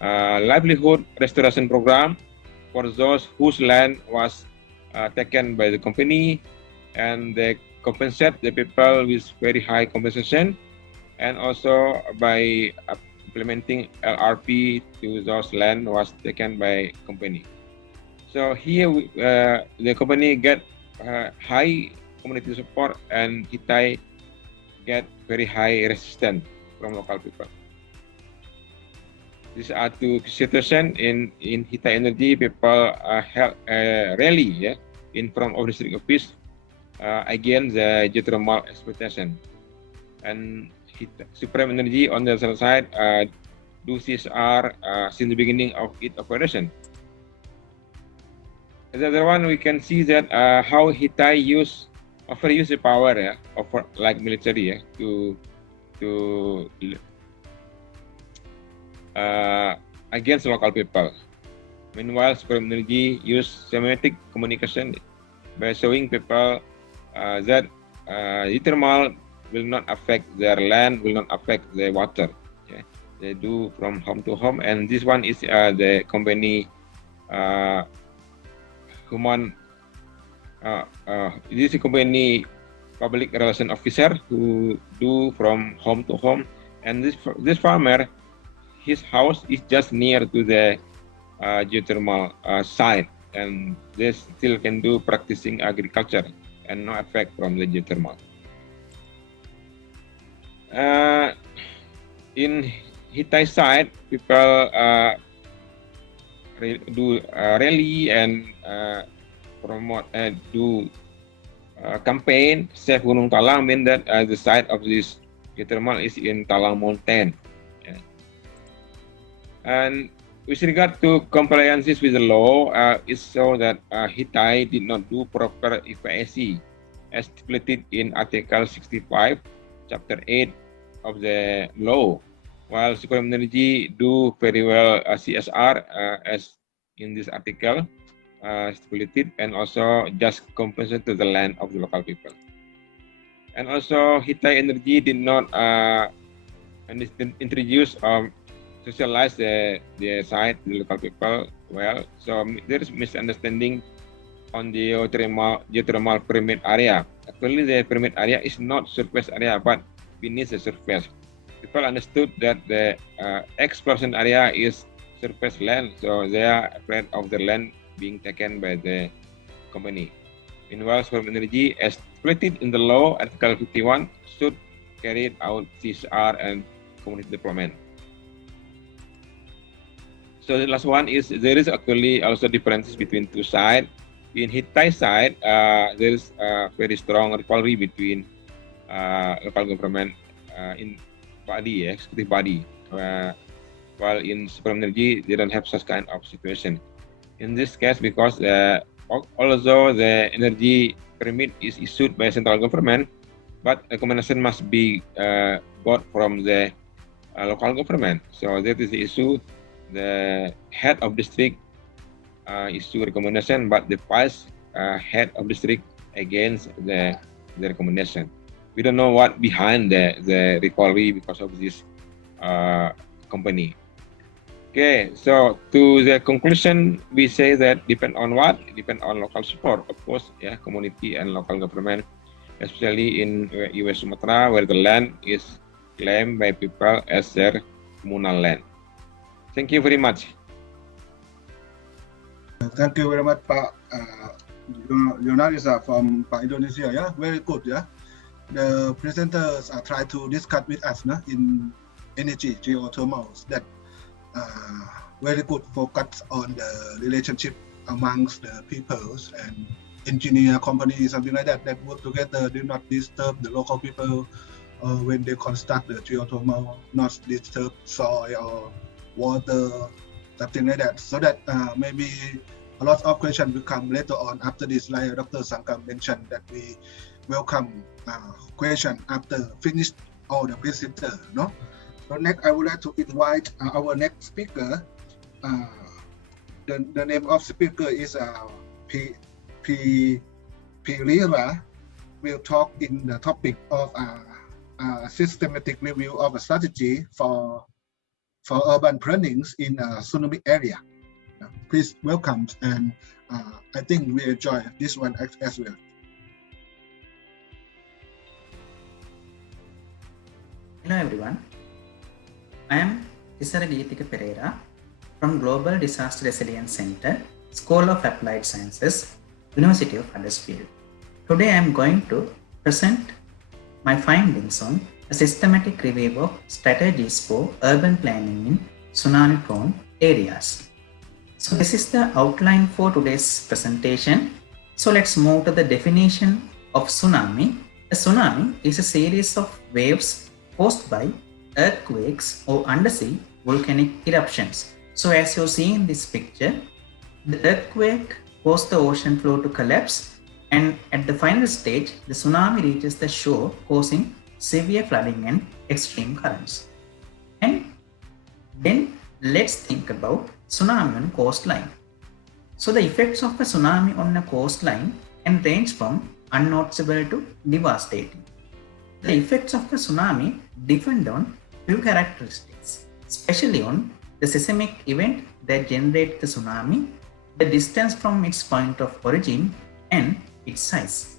livelihood restoration program for those whose land was taken by the company, and they compensate the people with very high compensation, and also by implementing LRP to those land was taken by company. So here the company get high community support, and Hitai get very high resistance from local people. These are two situations in Hitai Energy. People held a rally in front of the district office against the geothermal exploitation. And Supreme Energy on the other side do CSR since the beginning of its operation. The other one, we can see that how Hitai overuse the power of like military to against local people. Meanwhile, Supreme Energy use semantic communication by showing people that geothermal will not affect their land, will not affect their water. Okay? They do from home to home, and this one is the company this is a company public relation officer who do from home to home, and this farmer, his house is just near to the geothermal site, and they still can do practicing agriculture and no effect from the geothermal. In Hitai side, people do rally and promote do campaign Save Gunung Talang, mean that the site of this geothermal is in Talang Mountain. And with regard to compliances with the law, it shows that Hitai did not do proper EPSC as stipulated in Article 65, Chapter 8 of the law, while Supreme Energy do very well CSR as in this article stipulated, and also just compensate to the land of the local people. And also Hitai Energy did not introduce socialize the site, the local people well. So there is misunderstanding on the geothermal permit area. Actually, the permit area is not surface area, but beneath the surface. People understood that the X% area is surface land, so they are afraid of the land being taken by the company. Meanwhile, Supreme Energy, as stipulated in the law, Article 51, should carry out CSR and community development. So the last one is there is actually also differences between two sides. In Hitai side, there is a very strong rivalry between local government in body, executive body, while in Supreme Energy they don't have such kind of situation. In this case, because although the energy permit is issued by central government, but recommendation must be got from the local government. So that is the issue. The head of district issue recommendation, but the vice head of district against the recommendation. We don't know what behind the recovery because of this company. Okay, so to the conclusion, we say that depend on what? Depend on local support, of course, yeah, community and local government, especially in US Sumatra, where the land is claimed by people as their communal land. Thank you very much. Thank you very much, Pak Yonarisa from Indonesia. Yeah, very good. Yeah, the presenters are trying to discuss with us in energy geothermals that very good focus on the relationship amongst the peoples and engineer companies, something like that work together, do not disturb the local people when they construct the geothermal, not disturb soil or water, something like that. So that maybe a lot of questions will come later on after this, like Dr. Sangkam mentioned, that we welcome question after finish all the presenter, no? So next, I would like to invite our next speaker. The name of speaker is P. Lira. Will talk in the topic of systematic review of a strategy for urban plannings in a tsunami area. Please welcome, and I think we enjoy this one as well. Hello everyone. I am Tisara Geethika Pereira from Global Disaster Resilience Center, School of Applied Sciences, University of Huddersfield. Today I am going to present my findings on a systematic review of strategies for urban planning in tsunami-prone areas. So this is the outline for today's presentation. So let's move to the definition of tsunami. A tsunami is a series of waves caused by earthquakes or undersea volcanic eruptions. So as you see in this picture, the earthquake caused the ocean floor to collapse, and at the final stage, the tsunami reaches the shore, causing severe flooding and extreme currents. And then let's think about tsunami on coastline. So the effects of a tsunami on a coastline can range from unnoticeable to devastating. The effects of a tsunami depend on few characteristics, especially on the seismic event that generates the tsunami, the distance from its point of origin, and its size.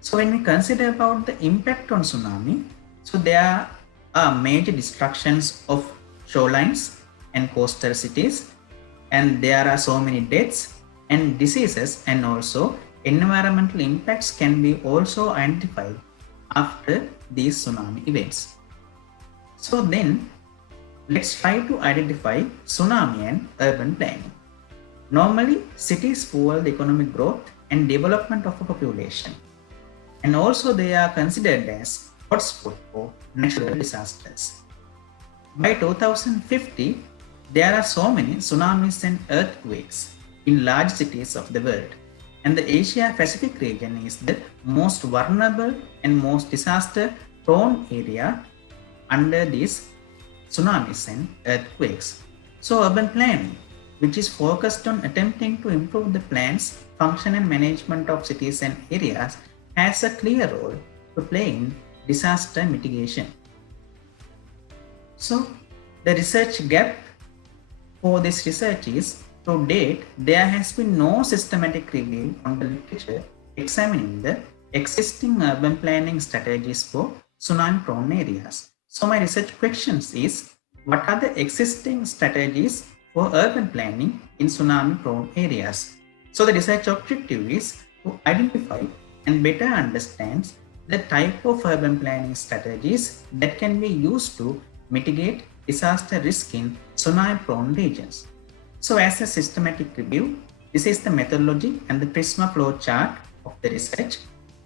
So when we consider about the impact on tsunami, so there are major destructions of shorelines and coastal cities, and there are so many deaths and diseases, and also environmental impacts can be also identified after these tsunami events. So then, let's try to identify tsunami and urban planning. Normally, cities fuel the economic growth and development of a population, and also they are considered as hotspot for natural disasters. By 2050, there are so many tsunamis and earthquakes in large cities of the world, and the Asia-Pacific region is the most vulnerable and most disaster-prone area under these tsunamis and earthquakes. So urban planning, which is focused on attempting to improve the plan's function and management of cities and areas, has a clear role to play in disaster mitigation. So the research gap for this research is, to date, there has been no systematic review on the literature examining the existing urban planning strategies for tsunami-prone areas. So my research questions is, what are the existing strategies for urban planning in tsunami-prone areas? So the research objective is to identify and better understand the type of urban planning strategies that can be used to mitigate disaster risk in tsunami-prone regions. So as a systematic review, this is the methodology and the Prisma flow chart of the research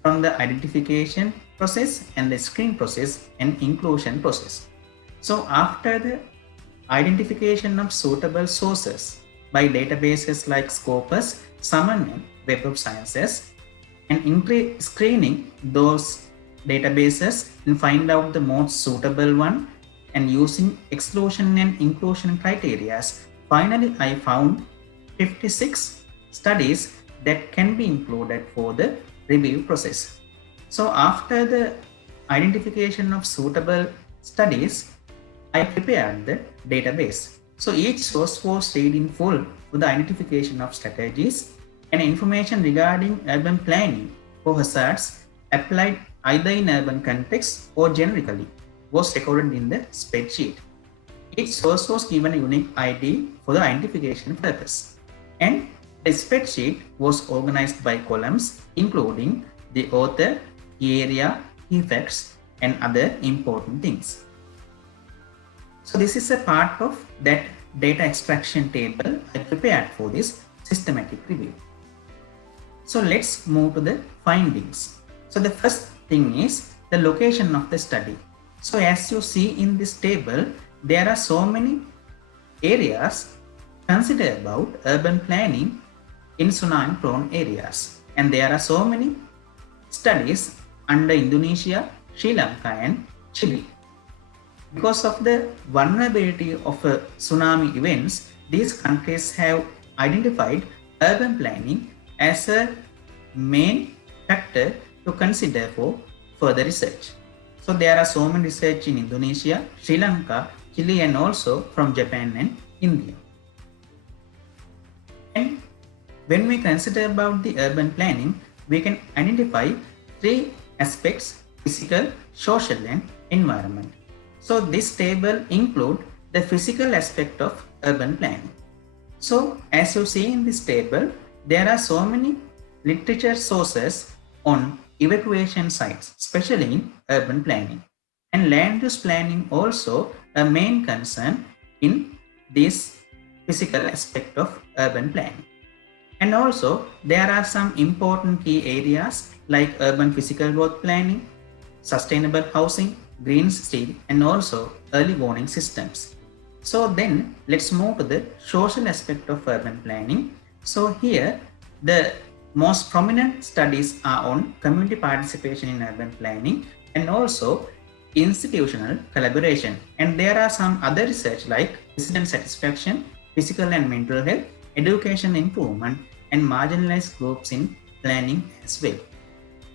from the identification process and the screen process and inclusion process. So after the identification of suitable sources by databases like Scopus, Summon, and Web of Sciences, and screening those databases and find out the most suitable one, and using exclusion and inclusion criteria, finally I found 56 studies that can be included for the review process. So after the identification of suitable studies, I prepared the database. So each source was read in full for the identification of strategies and information regarding urban planning for hazards applied either in urban context or generically was recorded in the spreadsheet. Each source was given a unique ID for the identification purpose. And the spreadsheet was organized by columns including the author, area, effects, and other important things. So this is a part of that data extraction table I prepared for this systematic review. So let's move to the findings. So the first thing is the location of the study. So as you see in this table, there are so many areas considered about urban planning in tsunami prone areas. And there are so many studies under Indonesia, Sri Lanka and Chile. Because of the vulnerability of tsunami events, these countries have identified urban planning as a main factor to consider for further research. So there are so many research in Indonesia, Sri Lanka, Chile and also from Japan and India. And when we consider about the urban planning, we can identify three aspects: physical, social and environment. So this table includes the physical aspect of urban planning. So as you see in this table, there are so many literature sources on evacuation sites, especially in urban planning. And land use planning also a main concern in this physical aspect of urban planning. And also there are some important key areas like urban physical growth planning, sustainable housing, green steel and also early warning systems. So then let's move to the social aspect of urban planning. So here the most prominent studies are on community participation in urban planning and also institutional collaboration. And there are some other research like resident satisfaction, physical and mental health, education improvement and marginalized groups in planning as well.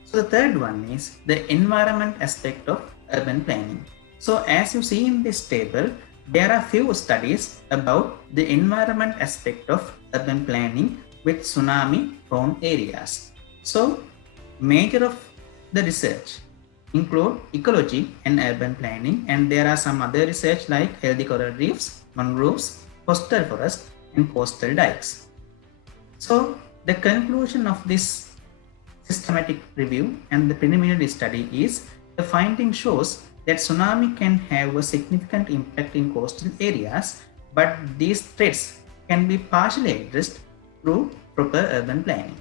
So the third one is the environment aspect of urban planning. So as you see in this table, there are few studies about the environment aspect of urban planning with tsunami prone areas. So major of the research include ecology and urban planning, and there are some other research like healthy coral reefs, mangroves, coastal forest and coastal dikes. So the conclusion of this systematic review and the preliminary study is the finding shows that tsunami can have a significant impact in coastal areas, but these threats can be partially addressed through proper urban planning.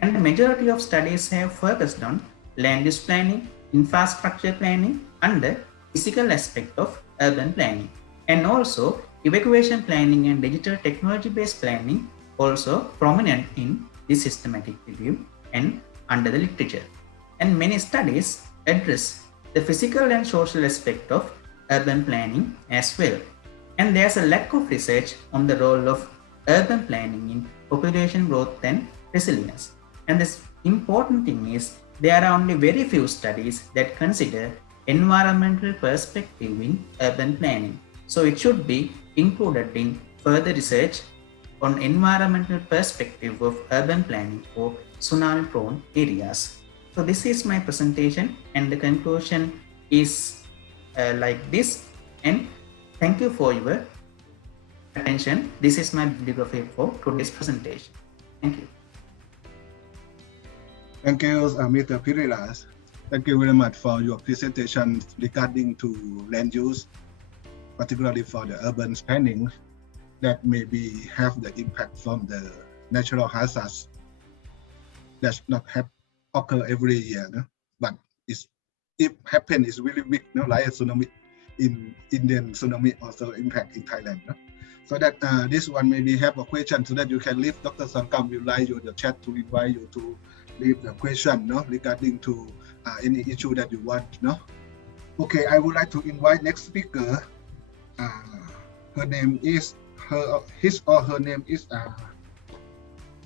And the majority of studies have focused on land use planning, infrastructure planning, and the physical aspect of urban planning. And also evacuation planning and digital technology-based planning also prominent in this systematic review and under the literature. And many studies address the physical and social aspect of urban planning as well. And there's a lack of research on the role of urban planning in population growth and resilience. And this important thing is there are only very few studies that consider environmental perspective in urban planning. So it should be included in further research on environmental perspective of urban planning for tsunami prone areas. So this is my presentation and the conclusion is like this, and thank you for your attention. This is my bibliography for today's presentation. Thank you. Thank you, Mr. Pirilas. Thank you very much for your presentation regarding to land use, particularly for the urban planning that maybe have the impact from the natural hazards that not occur every year, no? But if happen, it's really big, no? Like a tsunami in Indian tsunami also impact in Thailand. No? So that this one maybe have a question so that you can leave. Dr. Sankam will lie you the chat to invite you to leave the question, no, regarding to any issue that you want, no. Okay, I would like to invite next speaker. Her name is his or her name is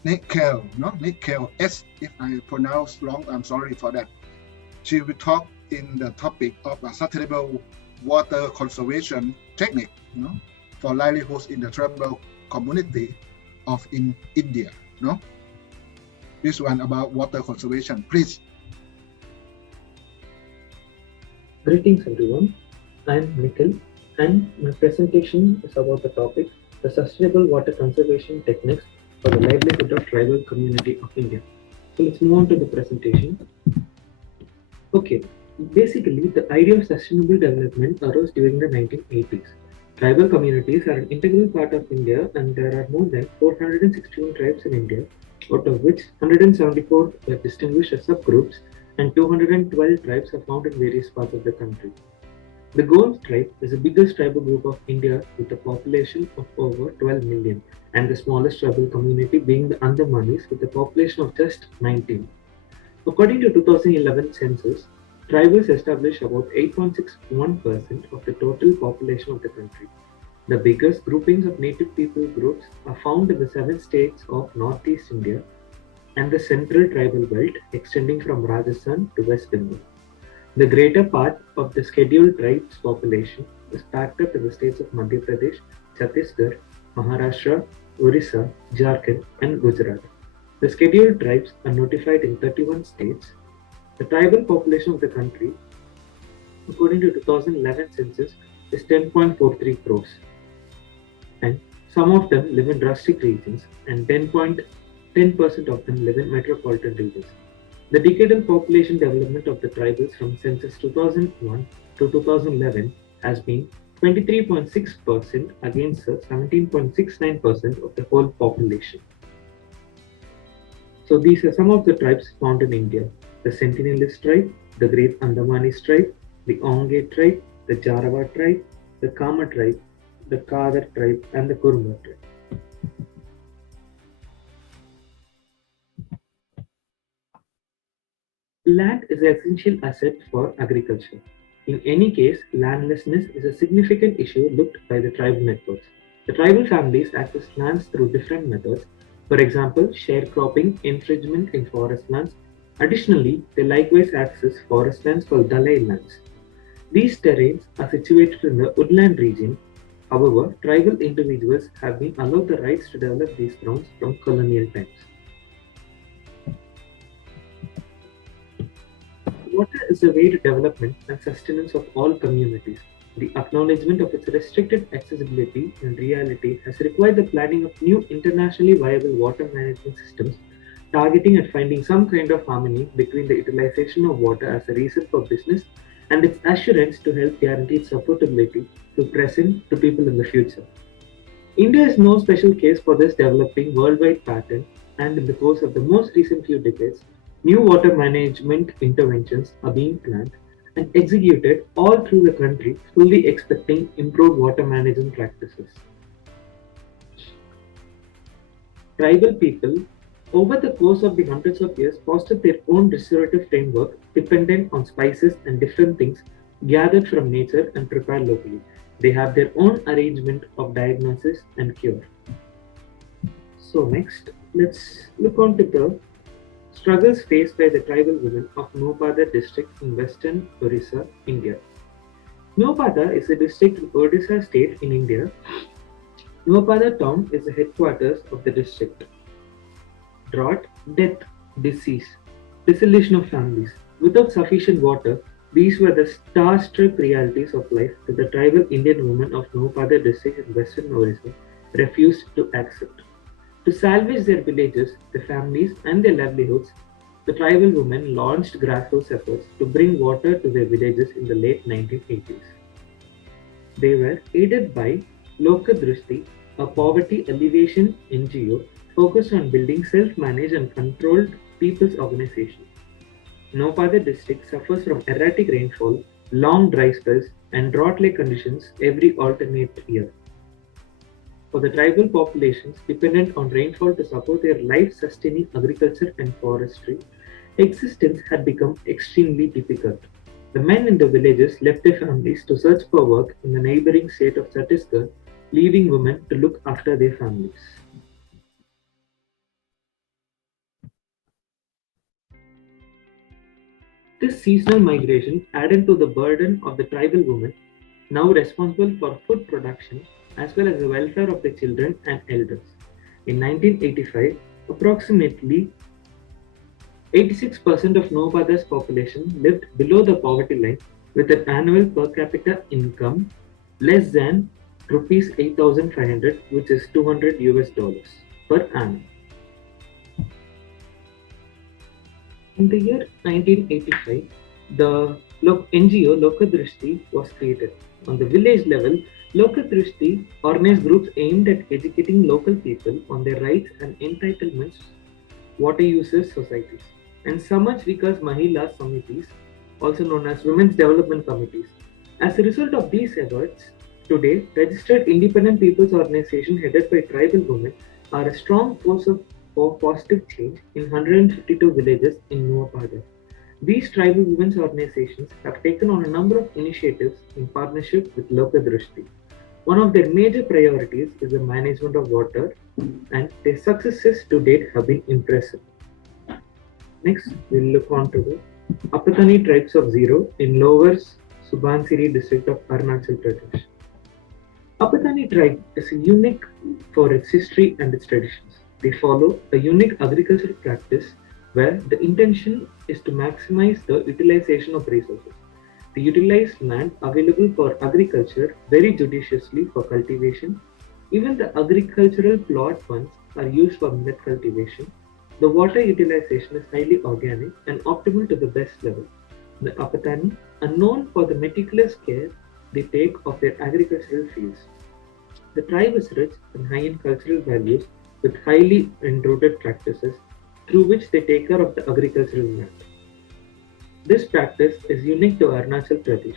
Nikhil, no? Nikhil S. If I pronounce wrong, I'm sorry for that. She will talk in the topic of a sustainable water conservation technique, for livelihoods in the tribal community of in India, no? This one about water conservation, please. Greetings everyone, I am Nikhil and my presentation is about the topic, the sustainable water conservation techniques for the livelihood of tribal community of India. So let's move on to the presentation. Okay, basically the idea of sustainable development arose during the 1980s. Tribal communities are an integral part of India and there are more than 461 tribes in India, out of which 174 are distinguished as subgroups and 212 tribes are found in various parts of the country. The Goan tribe is the biggest tribal group of India with a population of over 12 million and the smallest tribal community being the Andamanis with a population of just 19. According to 2011 census, tribals establish about 8.61% of the total population of the country. The biggest groupings of native people groups are found in the 7 states of Northeast India and the central tribal belt extending from Rajasthan to West Bengal. The greater part of the scheduled tribes population is packed up in the states of Madhya Pradesh, Chhattisgarh, Maharashtra, Orissa, Jharkhand, and Gujarat. The scheduled tribes are notified in 31 states. The tribal population of the country, according to 2011 census, is 10.43 crores. And some of them live in rustic regions and 10% of them live in metropolitan regions. The decadal population development of the tribals from census 2001 to 2011 has been 23.6% against the 17.69% of the whole population. So these are some of the tribes found in India: the Sentinelist tribe, the Great Andamanis tribe, the Onge tribe, the Jarawa tribe, the Kama tribe, the Kadar tribe, and the Kurma tribe. Land is an essential asset for agriculture. In any case, landlessness is a significant issue looked by the tribal networks. The tribal families access lands through different methods, for example, sharecropping, infringement in forest lands. Additionally, they likewise access forest lands called Dalai lands. These terrains are situated in the woodland region. However, tribal individuals have been allowed the rights to develop these grounds from colonial times. Water is the way to development and sustenance of all communities. The acknowledgement of its restricted accessibility in reality has required the planning of new internationally viable water management systems targeting at finding some kind of harmony between the utilization of water as a reason for business and its assurance to help guarantee its supportability to present to people in the future. India is no special case for this developing worldwide pattern, and in the course of the most recent few decades, new water management interventions are being planned and executed all through the country, fully expecting improved water management practices. Tribal people, over the course of the hundreds of years, fostered their own restorative framework dependent on spices and different things gathered from nature and prepared locally. They have their own arrangement of diagnosis and cure. So next, let's look on to the struggles faced by the tribal women of Nopada district in western Orissa, India. Nopada is a district in Odisha state in India. Nopada town is the headquarters of the district. Drought, death, disease, dissolution of families. Without sufficient water, these were the star-struck realities of life that the tribal Indian women of Nopada district in western Orissa refused to accept. To salvage their villages, their families, and their livelihoods, the tribal women launched grassroots efforts to bring water to their villages in the late 1980s. They were aided by Loka Drishti, a poverty alleviation NGO focused on building self-managed and controlled people's organizations. Nopada district suffers from erratic rainfall, long dry spells, and drought-like conditions every alternate year. For the tribal populations dependent on rainfall to support their life-sustaining agriculture and forestry, existence had become extremely difficult. The men in the villages left their families to search for work in the neighboring state of Chhattisgarh, leaving women to look after their families. This seasonal migration added to the burden of the tribal women, now responsible for food production as well as the welfare of the children and elders. In 1985, approximately 86% of Norbada's population lived below the poverty line with an annual per capita income less than rupees 8,500, which is $200 per annum. In the year 1985, the NGO Lokadrashti was created. On the village level, Lokadrashti organized groups aimed at educating local people on their rights and entitlements, water users societies, and Samaj Vikas Mahila Samitis, also known as Women's Development Committees. As a result of these efforts, today, registered independent people's organizations headed by tribal women are a strong force for positive change in 152 villages in Noapada. These tribal women's organizations have taken on a number of initiatives in partnership with Lokadrashti. One of their major priorities is the management of water, and their successes to date have been impressive. Next, we'll look on to the Apatani tribes of Zero in Lower Subansiri district of Arunachal Pradesh. Apatani tribe is unique for its history and its traditions. They follow a unique agricultural practice where the intention is to maximize the utilization of resources. They utilize land available for agriculture very judiciously for cultivation. Even the agricultural plot funds are used for millet cultivation. The water utilization is highly organic and optimal to the best level. The Apatani are known for the meticulous care they take of their agricultural fields. The tribe is rich and high in cultural values with highly enrooted practices through which they take care of the agricultural land. This practice is unique to Arunachal Pradesh.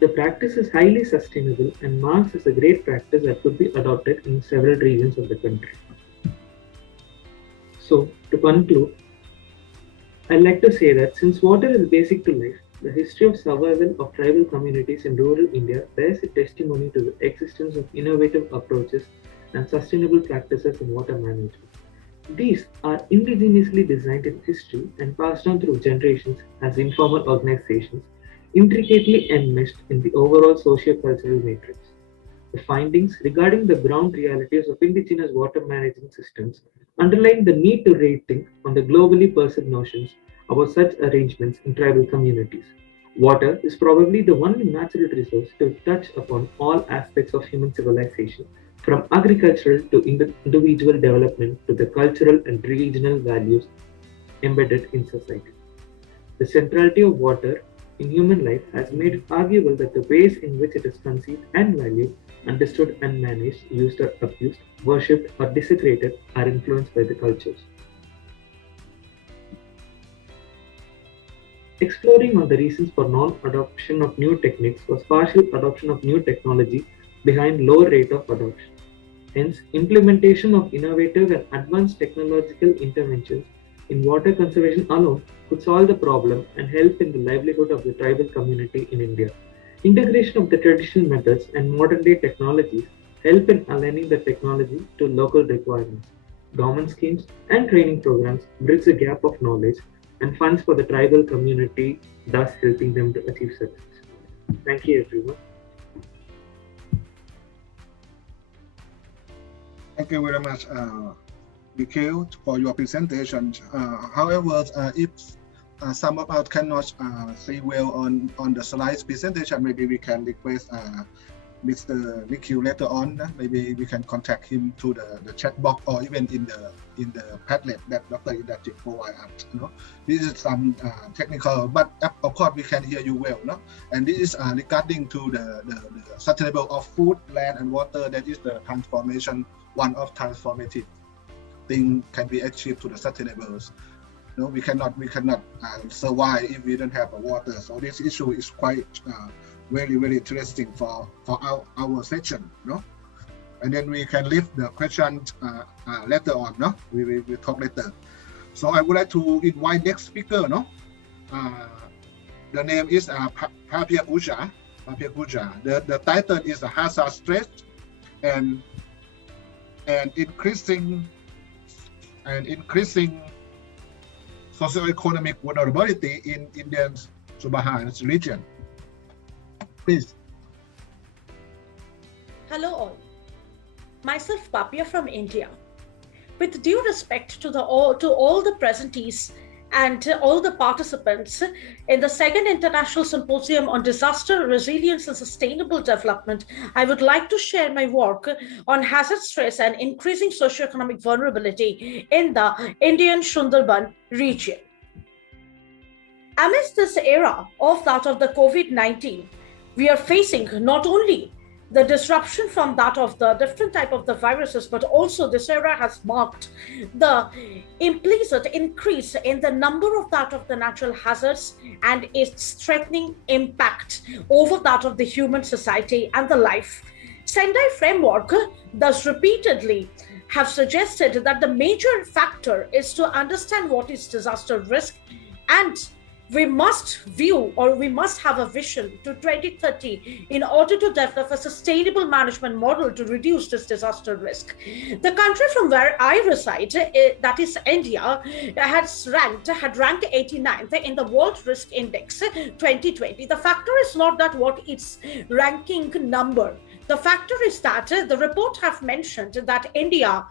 The practice is highly sustainable and marks as a great practice that could be adopted in several regions of the country. So, to conclude, I'd like to say that since water is basic to life, the history of survival of tribal communities in rural India bears a testimony to the existence of innovative approaches and sustainable practices in water management. These are indigenously designed in history and passed on through generations as informal organizations, intricately enmeshed in the overall socio-cultural matrix. The findings regarding the ground realities of indigenous water management systems underline the need to rethink on the globally perceived notions about such arrangements in tribal communities. Water is probably the only natural resource to touch upon all aspects of human civilization, from agricultural to individual development to the cultural and regional values embedded in society. The centrality of water in human life has made it arguable that the ways in which it is conceived and valued, understood and managed, used or abused, worshipped or desecrated are influenced by the cultures. Exploring on the reasons for non-adoption of new techniques was partial adoption of new technology behind lower rate of adoption. Hence, implementation of innovative and advanced technological interventions in water conservation alone could solve the problem and help in the livelihood of the tribal community in India. Integration of the traditional methods and modern-day technologies help in aligning the technology to local requirements. Government schemes and training programs bridge the gap of knowledge and funds for the tribal community, thus helping them to achieve success. Thank you, everyone. Thank you very much, Nikhil, for your presentation. However, if some of us cannot see well on the slides presentation, maybe we can request Mr. Nikhil later on. Maybe we can contact him through the chat box or even in the Padlet that Dr. Indajit provided us. This is some technical, but of course we can hear you well. And this is regarding to the sustainable of food, land, and water. That is the transformation. One of transformative thing can be achieved to the sustainables. We cannot survive if we don't have water. So this issue is quite very, very interesting for our section. And then we can leave the questions later on. We will talk later. So I would like to invite next speaker. The name is Papia Guja. The title is Hazard Stress and increasing socioeconomic vulnerability in Indian Subsaharan region. Please. Hello all. Myself Papia from India. With due respect to all the presentees and all the participants in the second International Symposium on Disaster Resilience and Sustainable Development, I would like to share my work on hazard stress and increasing socioeconomic vulnerability in the Indian Sundarban region. Amidst this era of the COVID-19, we are facing not only the disruption from that of the different type of the viruses, but also this era has marked the implicit increase in the number of the natural hazards and its threatening impact over that of the human society and the life. Sendai framework thus repeatedly have suggested that the major factor is to understand what is disaster risk, and we must view, or we must have a vision to 2030 in order to develop a sustainable management model to reduce this disaster risk. The country from where I reside, that is India, had ranked 89th in the World Risk Index 2020. The factor is not that what its ranking number. The factor is that the report have mentioned that India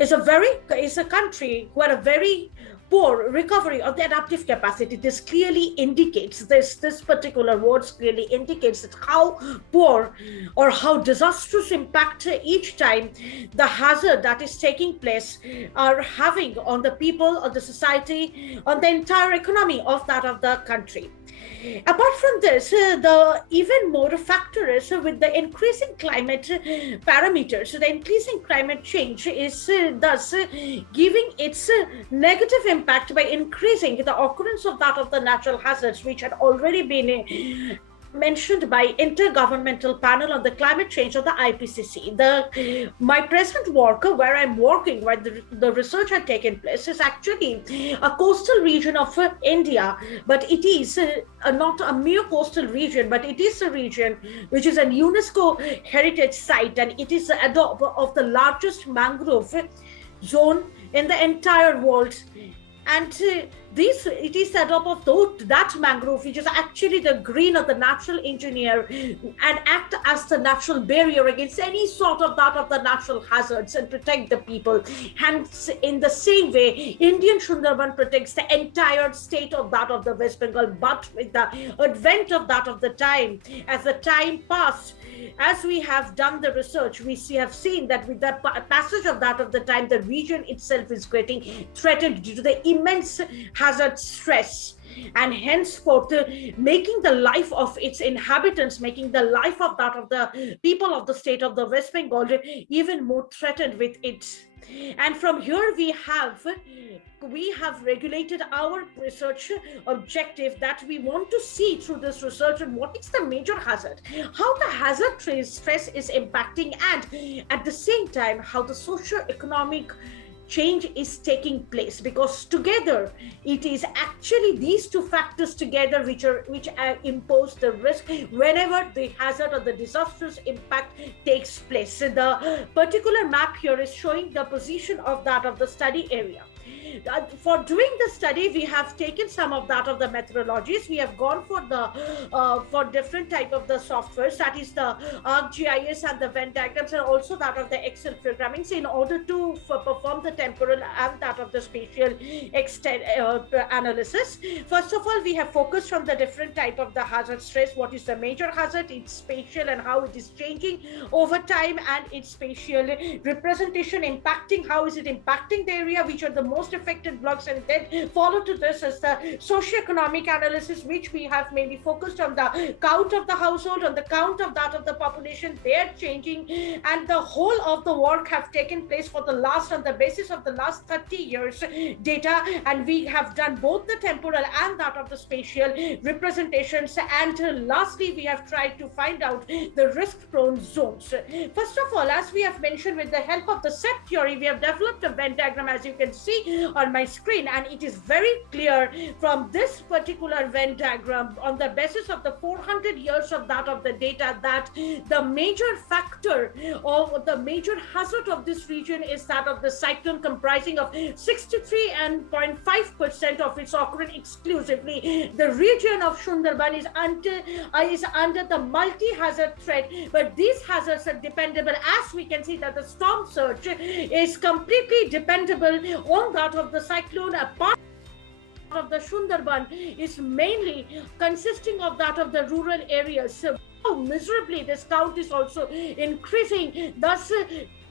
is a country where a very poor recovery of the adaptive capacity. This clearly indicates, this particular words clearly indicates that how poor or how disastrous impact each time the hazard that is taking place are having on the people, on the society, on the entire economy of the country. Apart from this, the even more factor is with the increasing climate parameters. The increasing climate change is thus giving its negative impact by increasing the occurrence of the natural hazards, which had already been mentioned by Intergovernmental Panel on the Climate Change of the IPCC. My present work, where I'm working, where the research had taken place, is actually a coastal region of India, but it is not a mere coastal region, but it is a region which is a UNESCO heritage site, and it is of the largest mangrove zone in the entire world. And it is set up of that mangrove, which is actually the green of the natural engineer and act as the natural barrier against any sort of the natural hazards and protect the people. Hence, in the same way, Indian Sundarban protects the entire state of the West Bengal. But with the advent of the time, as the time passed, as we have done the research, we have seen that with the passage of the time, the region itself is getting threatened due to the immense hazard stress, and henceforth making the life of its inhabitants, making the life of the people of the state of the West Bengal even more threatened with it. And from here we have regulated our research objective that we want to see through this research and what is the major hazard, how the hazard stress is impacting, and at the same time how the socio-economic change is taking place, because together it is actually these two factors together which impose the risk whenever the hazard or the disastrous impact takes place. So the particular map here is showing the position of the study area. For doing the study, we have taken some of the methodologies. We have gone for different type of the softwares, that is the ArcGIS and the Venn diagrams, and also that of the Excel programming, so in order to perform the temporal and that of the spatial analysis. First of all, we have focused on the different type of the hazard stress. What is the major hazard, its spatial and how it is changing over time, and its spatial representation impacting, how is it impacting the area, which are the most affected blocks, and then follow to this as the socioeconomic analysis, which we have mainly focused on the count of the household, on the count of the population, they're changing, and the whole of the work have taken place on the basis of the last 30 years data, and we have done both the temporal and that of the spatial representations. And lastly, we have tried to find out the risk-prone zones. First of all, as we have mentioned, with the help of the set theory, we have developed a Venn diagram, as you can see on my screen, and it is very clear from this particular Venn diagram on the basis of the 400 years of the data that the major factor or the major hazard of this region is that of the cyclone, comprising of 63.5% of its occurrence exclusively. The region of Sundarban is under the multi-hazard threat, but these hazards are dependable, as we can see that the storm surge is completely dependable on that of the cyclone. A part of the Sundarban is mainly consisting of that of the rural areas. So how miserably this count is also increasing, thus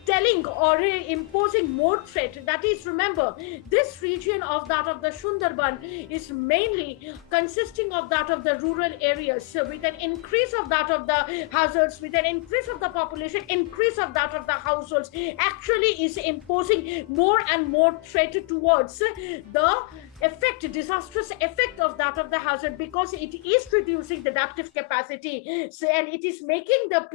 telling or imposing more threat. That is, remember, this region of that of the Sundarban is mainly consisting of that of the rural areas. So with an increase of that of the hazards, with an increase of the population, increase of that of the households, actually is imposing more and more threat towards the disastrous effect of that of the hazard, because it is reducing the adaptive capacity, so, and it is making the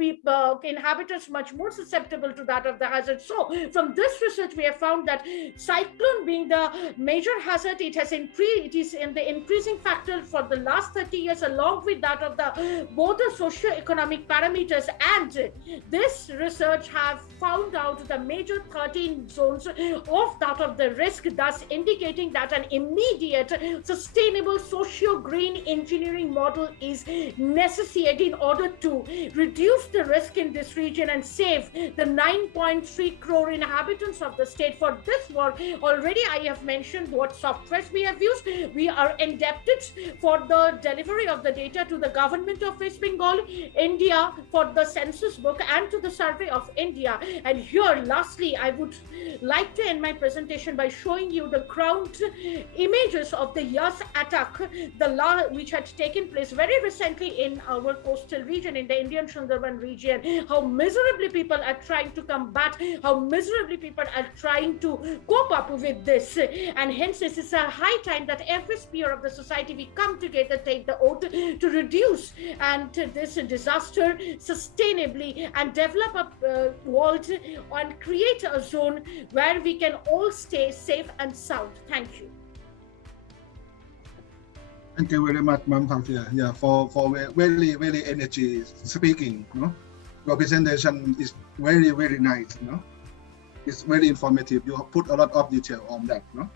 inhabitants much more susceptible to that of the hazard. So from this research we have found that cyclone being the major hazard, it is in the increasing factor for the last 30 years, along with that of the both the socio-economic parameters. And this research have found out the major 13 zones of that of the risk, thus indicating that an immediate sustainable socio-green engineering model is necessary in order to reduce the risk in this region and save the 9.3 crore inhabitants of the state. For this work, already I have mentioned what softwares we have used. We are indebted for the delivery of the data to the government of West Bengal, India, for the census book, and to the Survey of India. And here, lastly, I would like to end my presentation by showing you the ground images of the Yas attack, which had taken place very recently in our coastal region, in the Indian Sundarban region. How miserably people are trying to combat, how miserably people are trying to cope up with this. And hence, it is a high time that every sphere of the society we come together, take the oath to reduce and this disaster sustainably and develop a world and create a zone where we can all stay safe and sound. Thank you. Thank you very much, Ma'am Fafia. Yeah, for very energy speaking. No? Your presentation is very nice. No? It's very informative. You put a lot of detail on that. No?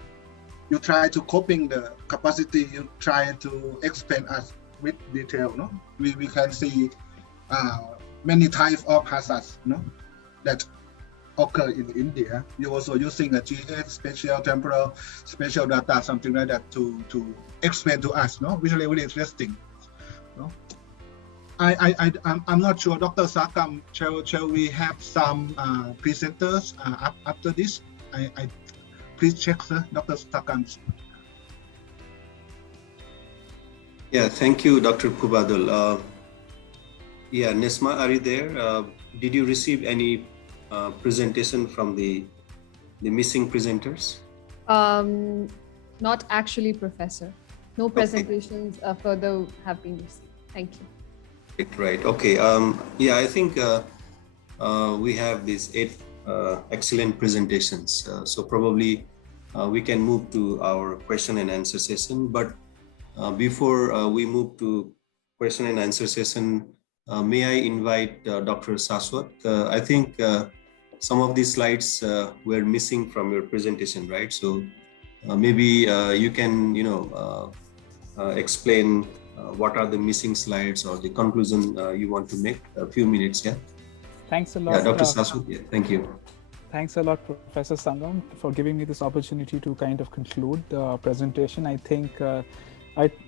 You try to coping the capacity. You try to explain us with detail. No? We can see many types of hazards. No? That occur in India. You're also using a GS, spatial temporal, spatial data, something like that to explain to us, no? Which is really interesting. No? I'm not sure, Dr. Sakam, shall we have some presenters after this? I please check, sir, Dr. Sakam. Yeah, thank you, Dr. Pubadul. Yeah, Nesma, are you there? Did you receive any presentation from the missing presenters? Not actually, Professor. No presentations further have been received. Thank you. Right. Okay. Yeah, I think we have these 8 excellent presentations. So probably we can move to our question and answer session. But before we move to question and answer session, may I invite Dr. Saswat? I think some of these slides were missing from your presentation, right? So maybe you can, explain what are the missing slides or the conclusion you want to make. A few minutes, yeah. Thanks a lot. Yeah, Dr. Saswat, yeah, thank you. Thanks a lot, Professor Sangam, for giving me this opportunity to kind of conclude the presentation. I think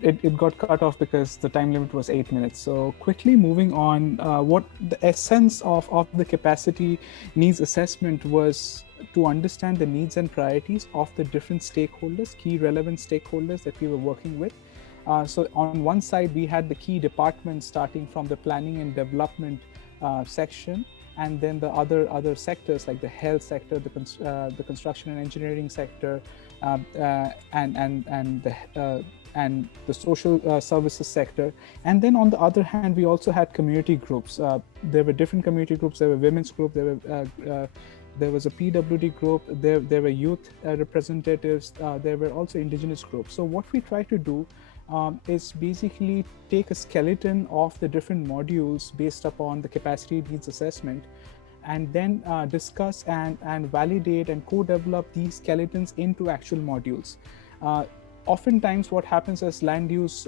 it got cut off because the time limit was 8 minutes. So quickly moving on, what the essence of the capacity needs assessment was to understand the needs and priorities of the different stakeholders, key relevant stakeholders that we were working with. So on one side, we had the key departments starting from the planning and development section, and then the other sectors like the health sector, the construction and engineering sector, and the social services sector. And then on the other hand, we also had community groups. There were different community groups. There were women's group, there were there was a PWD group, there were youth representatives, there were also indigenous groups. So what we try to do is basically take a skeleton of the different modules based upon the capacity needs assessment, and then discuss and validate and co-develop these skeletons into actual modules. Oftentimes what happens is land use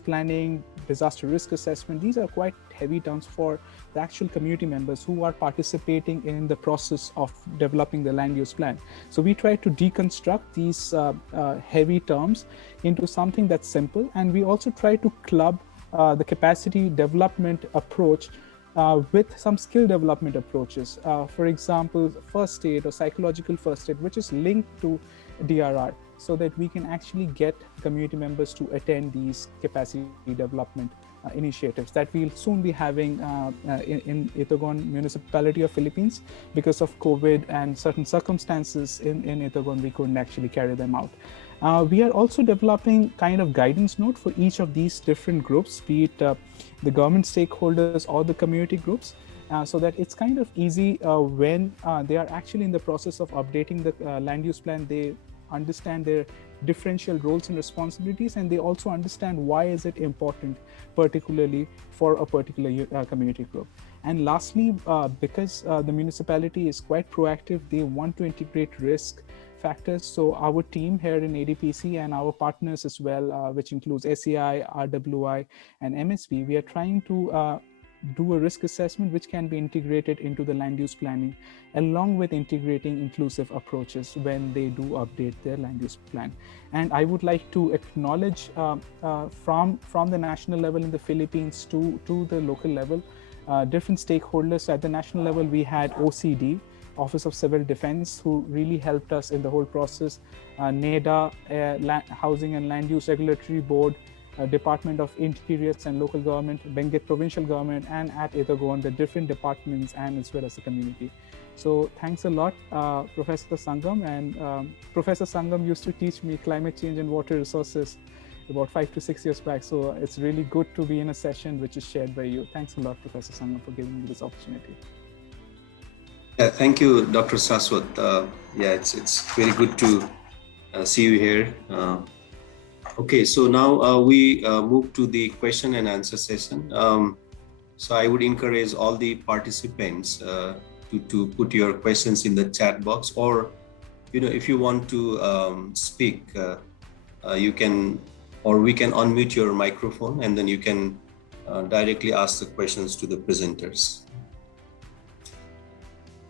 planning, disaster risk assessment, these are quite heavy terms for the actual community members who are participating in the process of developing the land use plan. So we try to deconstruct these heavy terms into something that's simple, and we also try to club the capacity development approach with some skill development approaches. For example, first aid or psychological first aid, which is linked to DRR, so that we can actually get community members to attend these capacity development initiatives that we'll soon be having in Itagon municipality of Philippines. Because of COVID and certain circumstances in Itagon, we couldn't actually carry them out. We are also developing kind of guidance note for each of these different groups, be it the government stakeholders or the community groups, so that it's kind of easy when they are actually in the process of updating the land use plan. They understand their differential roles and responsibilities, and they also understand why is it important, particularly for a particular community group. And lastly, because the municipality is quite proactive, they want to integrate risk factors. So our team here in ADPC and our partners as well, which includes SEI, RWI, and MSP, we are trying to do a risk assessment which can be integrated into the land use planning, along with integrating inclusive approaches when they do update their land use plan. And I would like to acknowledge from the national level in the Philippines to the local level, different stakeholders. At the national level, we had OCD, Office of Civil Defense, who really helped us in the whole process. NEDA, Housing and Land Use Regulatory Board, Department of Interiors and Local Government, Benguet Provincial Government, and at Itagon, the different departments and as well as the community. So thanks a lot, Professor Sangam. And Professor Sangam used to teach me climate change and water resources about 5 to 6 years back. So it's really good to be in a session which is shared by you. Thanks a lot, Professor Sangam, for giving me this opportunity. Yeah, thank you, Dr. Saswat. Yeah, it's very good to see you here. Okay, so now we move to the question and answer session. So I would encourage all the participants to put your questions in the chat box, or if you want to speak, you can, or we can unmute your microphone, and then you can directly ask the questions to the presenters.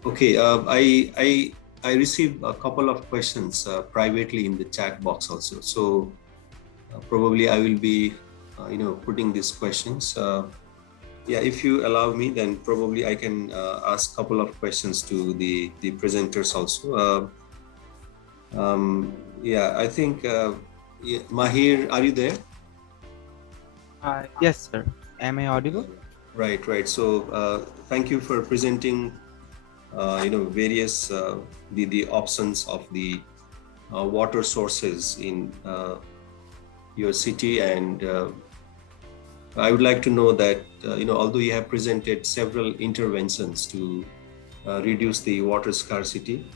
Okay, I received a couple of questions privately in the chat box also. So probably I will be, putting these questions. Yeah, if you allow me, then probably I can ask a couple of questions to the presenters also. Yeah, I think, Mahir, are you there? Yes, sir. Am I audible? Right. So thank you for presenting, various the options of the water sources in your city, and I would like to know that although you have presented several interventions to reduce the water scarcity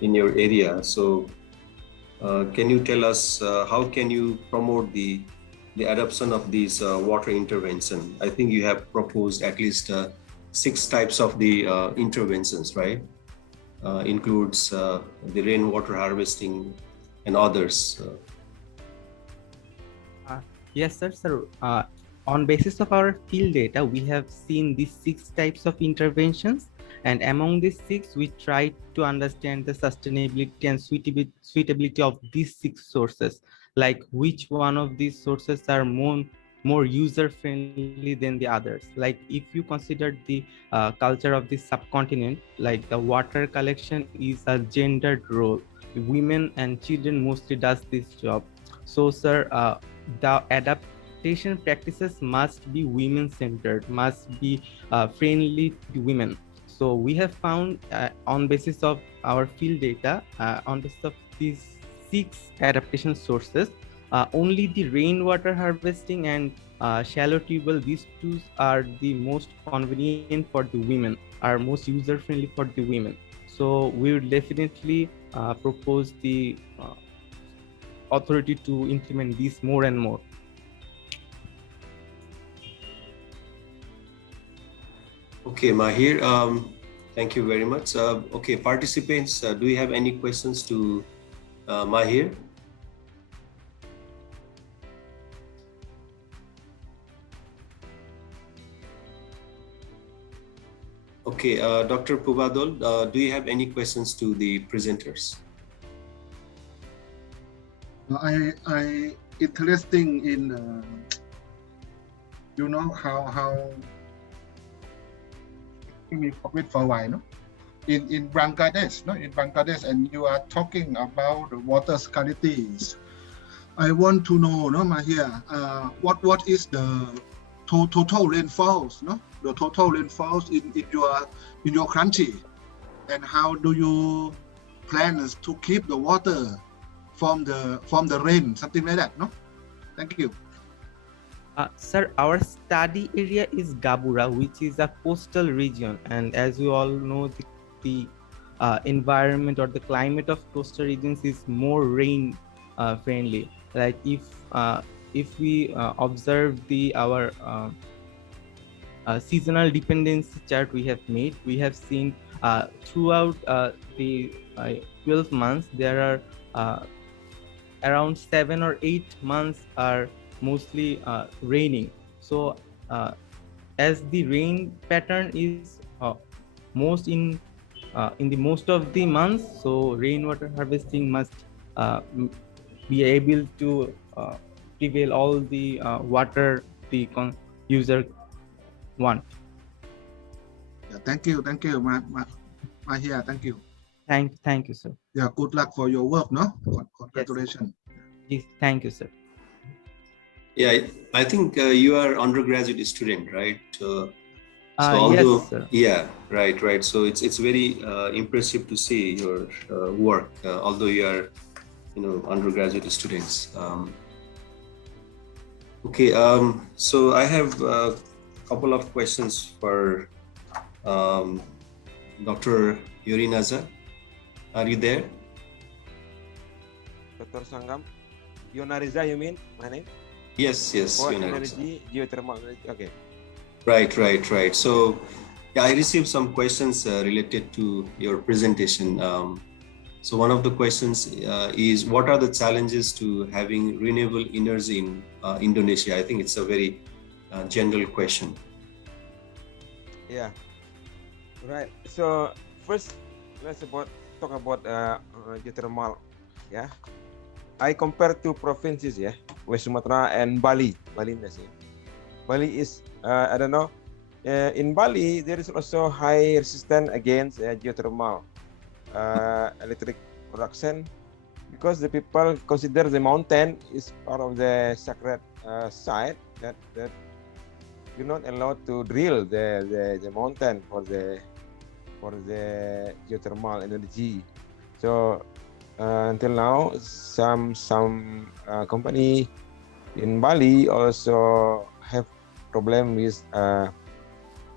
in your area, so can you tell us how can you promote the adoption of these water intervention? I think you have proposed at least 6 types of the interventions, right? Includes the rainwater harvesting and others. Yes, sir. On basis of our field data, we have seen these 6 types of interventions, and among these 6, we tried to understand the sustainability and suitability of these 6 sources, like which one of these sources are more user-friendly than the others. Like if you consider the culture of the subcontinent, like the water collection is a gendered role. Women and children mostly does this job. So, sir, the adaptation practices must be women-centered, must be friendly to women. So we have found on basis of our field data, on basis of these 6 adaptation sources, only the rainwater harvesting and shallow tubewell, these two are the most convenient for the women, are most user friendly for the women. So we would definitely propose the authority to implement these more and more. Okay, Mahir, thank you very much. Okay, participants, do you have any questions to Mahir? Okay, Dr. Pubadol, do you have any questions to the presenters? I interesting in how we wait for a while, no? In Bangladesh, no, in Bangladesh, and you are talking about the water scarcities. I want to know, no, Mahia, what is the total rainfalls, no, the total rainfalls in your country, and how do you plan to keep the water from the rain, something like that, no? Thank you. Sir, our study area is Gabura, which is a coastal region, and as we all know, the environment or the climate of coastal regions is more rain friendly. Like if we observe our seasonal dependency chart we have made, we have seen throughout the 12 months there are around 7 or 8 months are mostly raining. So as the rain pattern is most in the most of the months, so rainwater harvesting must be able to prevail all the water the user want. Yeah, thank you, Mahia, thank you. Thank you, sir. Yeah, good luck for your work, no? Congratulations. Yes, thank you, sir. Yeah, I think you are undergraduate student, right? So although, yes, sir. Yeah, right. So it's very impressive to see your work, although you are, undergraduate students. Okay, so I have a couple of questions for Dr. Yorinaza. Are you there? Dr. Sangam, Yonariza, you mean my name? Yes, For energy, geothermal energy. Okay. Right. So, yeah, I received some questions related to your presentation. So one of the questions is, what are the challenges to having renewable energy in Indonesia? I think it's a very general question. Yeah. Right. So first, let's talk about geothermal. Yeah. I compare two provinces. Yeah, West Sumatra and Bali. Bali is I don't know. In Bali, there is also high resistance against geothermal electric production because the people consider the mountain is part of the sacred site that you're not allowed to drill the mountain for the geothermal energy. So until now, some company in Bali also have problem with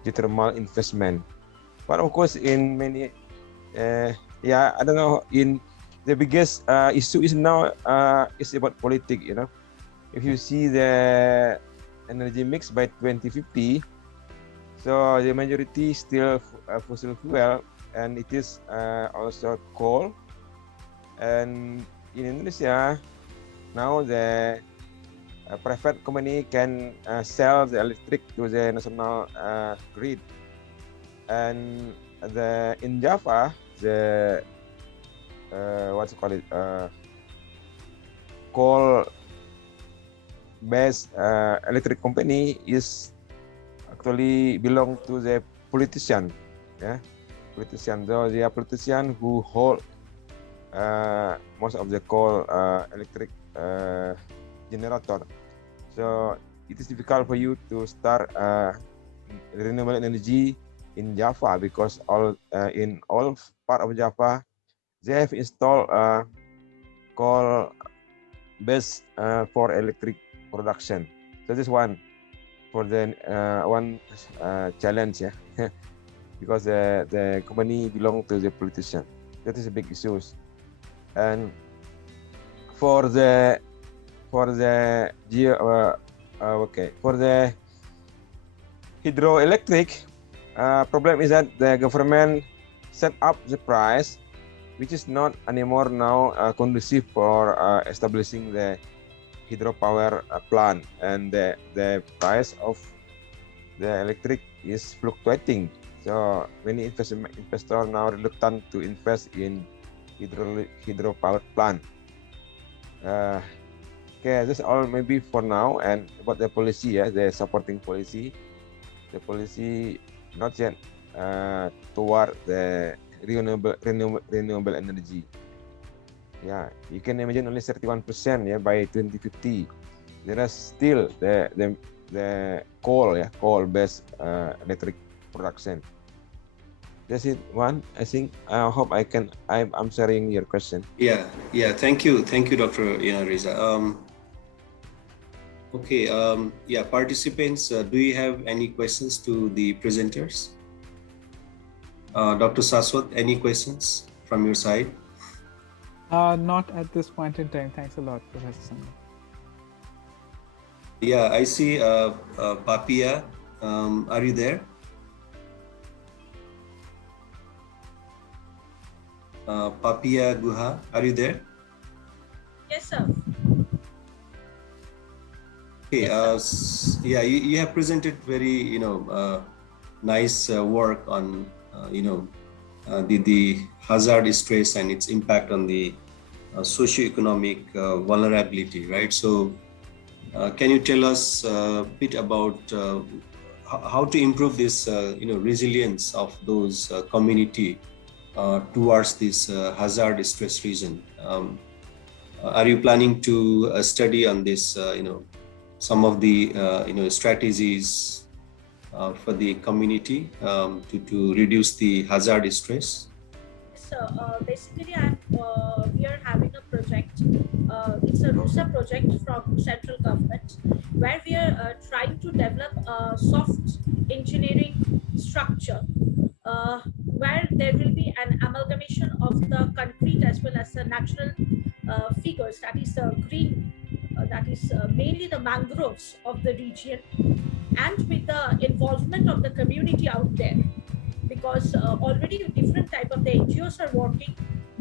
geothermal investment. But of course, in many, I don't know. In the biggest issue is now is about politics. If you see the energy mix by 2050, so the majority still fossil fuel, and it is also coal. And in Indonesia, now the private company can sell the electric to the national grid. And in Java, the what's it called coal-based electric company is actually belong to the politician. Yeah, politician. So they are politician who hold most of the coal electric generator. So it is difficult for you to start renewable energy in Java because in all part of Java they have installed coal best for electric production. So this one for the challenge, yeah, because the company belong to the politician. That is a big issue. And for the hydroelectric problem is that the government set up the price, which is not anymore now conducive for establishing the hydropower plant, and the price of the electric is fluctuating. So many investors now reluctant to invest in hydropower plant. Okay, that's all maybe for now. And about the policy, the supporting policy, the policy not yet toward the renewable energy. Yeah, you can imagine only 31%, by 2050. There is still the coal-based electric production. That's it. One, I think. I hope I'm answering your question. Yeah. Thank you, Dr. Reza. Okay. Participants, do you have any questions to the presenters? Dr. Saswat, any questions from your side? Not at this point in time. Thanks a lot, Professor Sanyal. Yeah, I see Papia. Are you there? Papia Guha, are you there? Yes, sir. Okay. You have presented very nice work on the hazard stress and its impact on the socioeconomic vulnerability, right? So can you tell us a bit about how to improve this resilience of those community towards this hazard stress region? Are you planning to study on this some of the strategies for the community to reduce the hazard stress? So basically, we are having a project. It's a RUSA project from central government, where we are trying to develop a soft engineering structure, where there will be an amalgamation of the concrete as well as the natural figures, that is green, that is mainly the mangroves of the region, and with the involvement of the community out there, because already different type of the NGOs are working.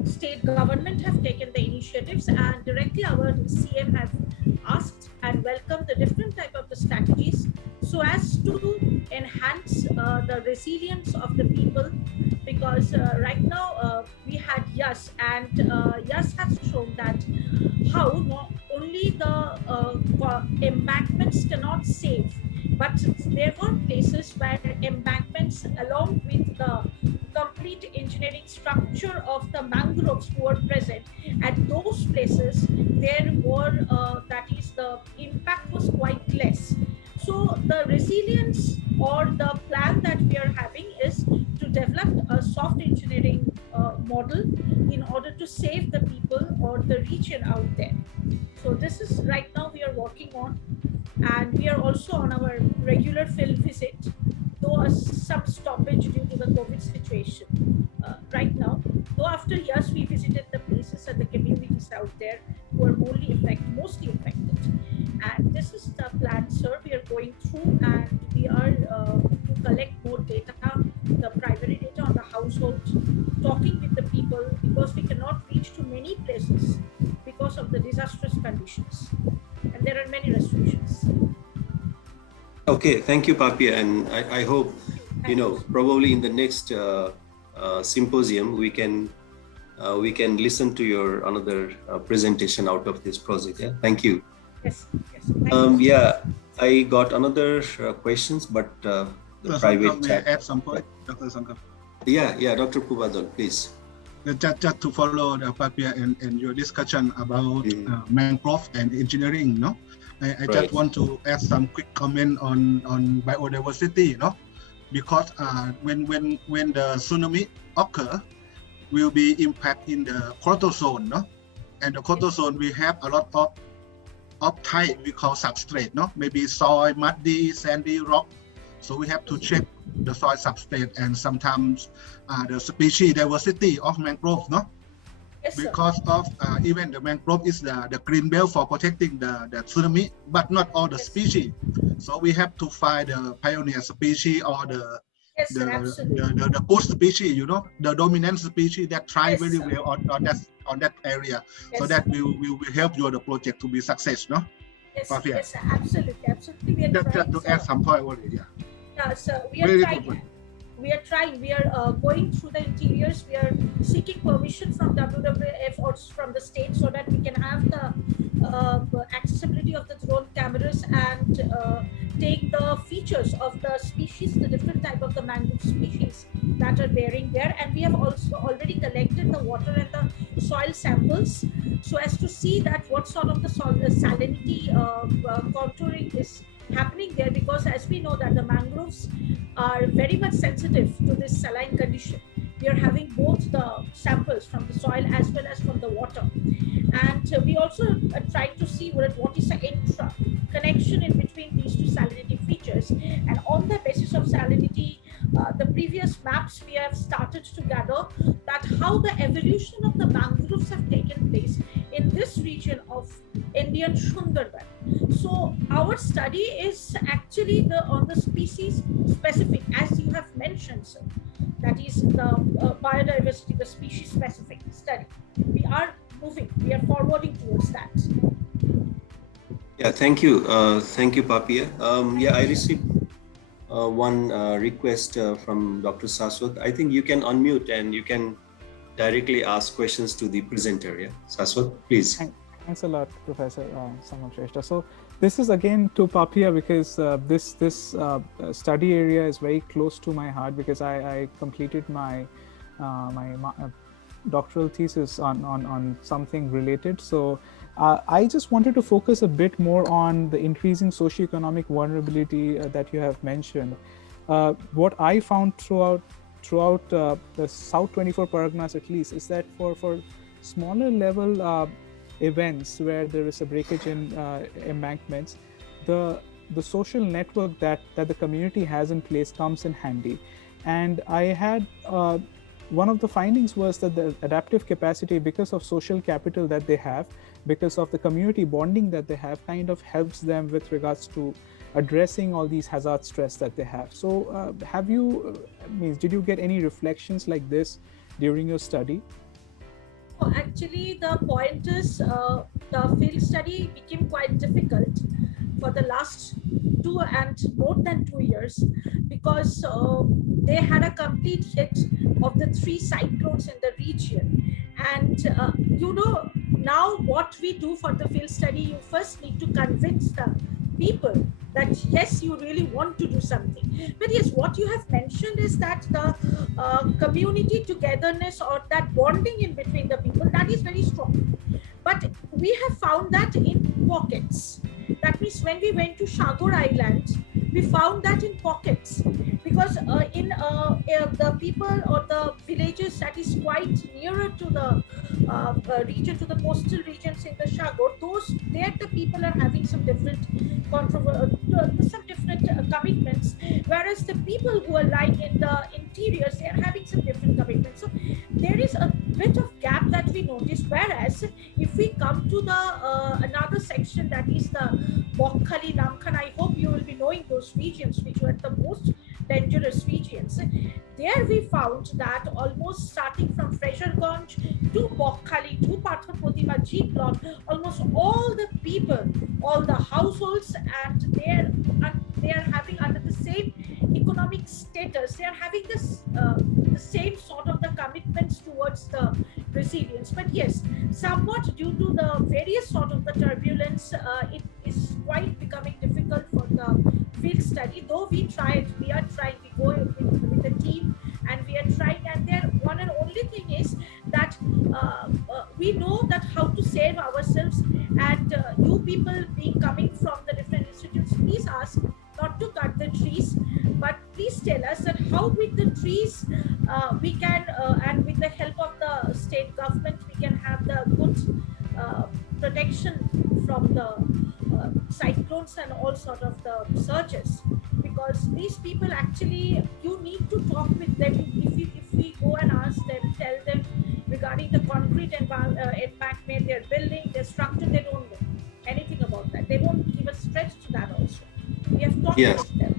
State government have taken the initiatives, and directly our CM have asked and welcomed the different type of the strategies so as to enhance the resilience of the people. Because right now we had YAS, and YAS has shown that how not only the embankments cannot save, but there were places where embankments along with the complete engineering structure of the mangroves were present. At those places, there were the impact was quite less. So the resilience or the plan that we are having is to develop a soft engineering model in order to save the people or the region out there. So this is right now we are working on, and we are also on our regular field visit, though some stoppage due to the COVID situation right now. Though after years we visited the places and the communities out there who are mostly affected. And this is the plan, sir, we are going through, and we are to collect more data, the primary data on the household, talking with the people, because we cannot reach to many places because of the disastrous conditions, and there are many restrictions. Okay, thank you, Papia, and I hope probably in the next symposium we can listen to your another presentation out of this project. Yeah, thank you. Yes. Thank you. Yeah, I got another questions, but the private chat. May I add some point, Dr. Sankar? Yeah, Dr. Pubadol, please. Just to follow Papia and your discussion about mangrove and engineering, I Right. just want to add some quick comment on biodiversity, because when the tsunami occur, will be impact in the coastal zone, and the coastal zone we have a lot of of type we call substrate, no? Maybe soil, muddy, sandy, rock. So we have to check the soil substrate and sometimes the species diversity of mangrove, no? Yes, sir. Because of even the mangrove is the green belt for protecting the tsunami, but not all the species. So we have to find the pioneer species or the Yes, sir, absolutely. the good species, you know, the dominant species that thrive Yes, very sir. well on that area. Yes, so that sir. will help your the project to be success, no? Yes, Papia. yes, sir, absolutely. We are Just trying, to sir. add some point only, yeah. Yeah, sir, we are Very trying. good. We are trying. We are going through the interiors. We are seeking permission from WWF or from the state so that we can have the accessibility of the drone cameras and take the features of the species, the different type of the mangrove species that are bearing there. And we have also already collected the water and the soil samples so as to see that what sort of the salinity contouring is happening there, because as we know that the mangroves are very much sensitive to this saline condition. We are having both the samples from the soil as well as from the water, and we also are trying to see what is the intra connection in between these two salinity features. And on the basis of salinity, the previous maps we have started to gather that how the evolution of the mangroves have taken place in this region of Indian Sundarban. So our study is actually on the species specific, as you have mentioned, sir. That is the biodiversity, the species specific study. We are moving, we are forwarding towards that. Yeah, thank you, Papia. Yeah, I received one request from Dr. Saswat. I think you can unmute and you can directly ask questions to the presenter. Yeah, Saswat, please. Thanks a lot, Professor Samamshrestha. So this is again to Papia because this study area is very close to my heart because I completed my doctoral thesis on something related. So I just wanted to focus a bit more on the increasing socioeconomic vulnerability that you have mentioned. What I found throughout the South 24 Parganas at least is that for smaller level events where there is a breakage in embankments, the social network that the community has in place comes in handy. And I had one of the findings was that the adaptive capacity, because of social capital that they have, because of the community bonding that they have, kind of helps them with regards to addressing all these hazard stress that they have. So have you, did you get any reflections like this during your study? Actually, the point is the field study became quite difficult for the last 2 and more than 2 years because they had a complete hit of the 3 cyclones in the region. And you know, now what we do for the field study, you first need to convince the people that yes, you really want to do something. But yes, what you have mentioned is that the community togetherness or that bonding in between the people, that is very strong. But we have found that in pockets. That means when we went to Shagor Island, we found that in pockets, because in the people or the villages that is quite nearer to the region, to the coastal regions in the Shagor, those there the people are having some different commitments, whereas the people who are lying in the interiors, they are having some different commitments. So there is a bit of gap that we noticed. Whereas if we come to the another section, that is the Bokkhali, Namkhan, I hope you will be knowing those regions which were the most dangerous regions. There we found that almost starting from Fresherganj to Bokkhali to Pathar Protima G block, almost all the people, all the households, and they are having under the same economic status, they are having this the same sort of the commitments towards the resilience. But yes, somewhat due to the various sort of the turbulence, it is quite becoming difficult for the field study. Though we are trying, we go with the team and we are trying, and there one and only thing is that we know that how to save ourselves. And you people being coming from the different institutes, please ask not to cut the trees, but please tell us that how with the trees we can and with the help of the state government we can have the good protection from the cyclones and all sort of the surges, because these people actually, you need to talk with them. If we go and ask them, tell them regarding the concrete embankment they're building, their structure, they don't know anything about that. They won't give a stretch to that also. We have talked Yes. with them.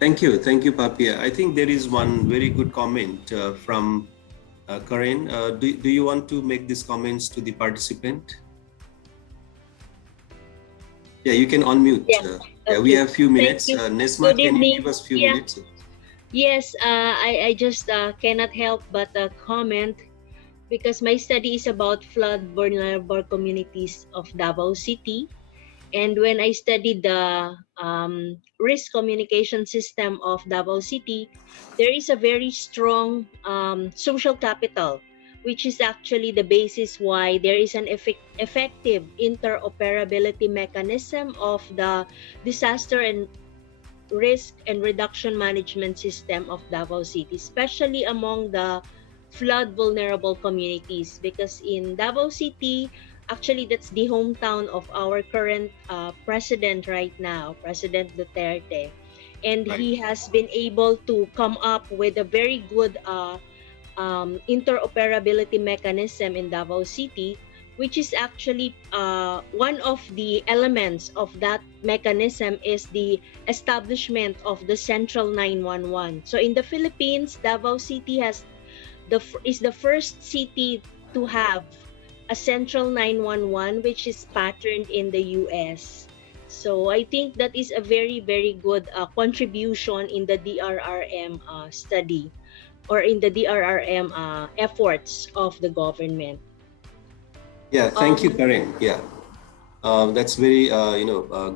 Thank you, Papia. I think there is one very good comment from Karen. Do you want to make these comments to the participant? Yeah, you can unmute. Yes. Yeah, we have a few minutes. Nesma, can you give us a few minutes? Yes, I just cannot help but comment, because my study is about flood vulnerable communities of Davao City. And when I studied the risk communication system of Davao City, there is a very strong social capital, which is actually the basis why there is an effective interoperability mechanism of the disaster and risk and reduction management system of Davao City, especially among the flood vulnerable communities, because in Davao City, actually that's the hometown of our current president right now, President Duterte, and he has been able to come up with a very good interoperability mechanism in Davao City, which is actually one of the elements of that mechanism is the establishment of the Central 911. So in the Philippines, Davao City is the first city to have a Central 911, which is patterned in the US. So I think that is a very, very good contribution in the DRRM study, or in the DRRM efforts of the government. Yeah, thank you, Karen. Yeah, that's very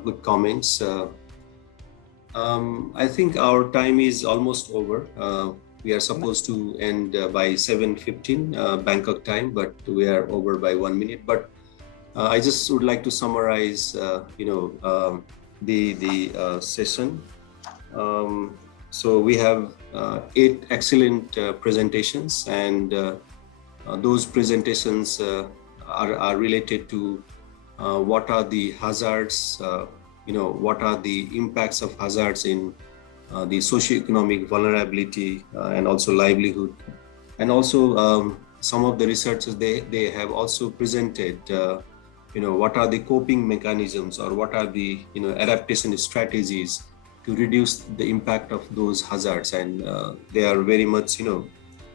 good comments. I think our time is almost over. We are supposed to end by 7:15 Bangkok time, but we are over by 1 minute. But I just would like to summarize, the session. So we have 8 excellent presentations, and those presentations are related to what are the hazards, what are the impacts of hazards in the socioeconomic vulnerability and also livelihood. And also some of the researchers, they have also presented, what are the coping mechanisms, or what are the, adaptation strategies to reduce the impact of those hazards. And they are very much,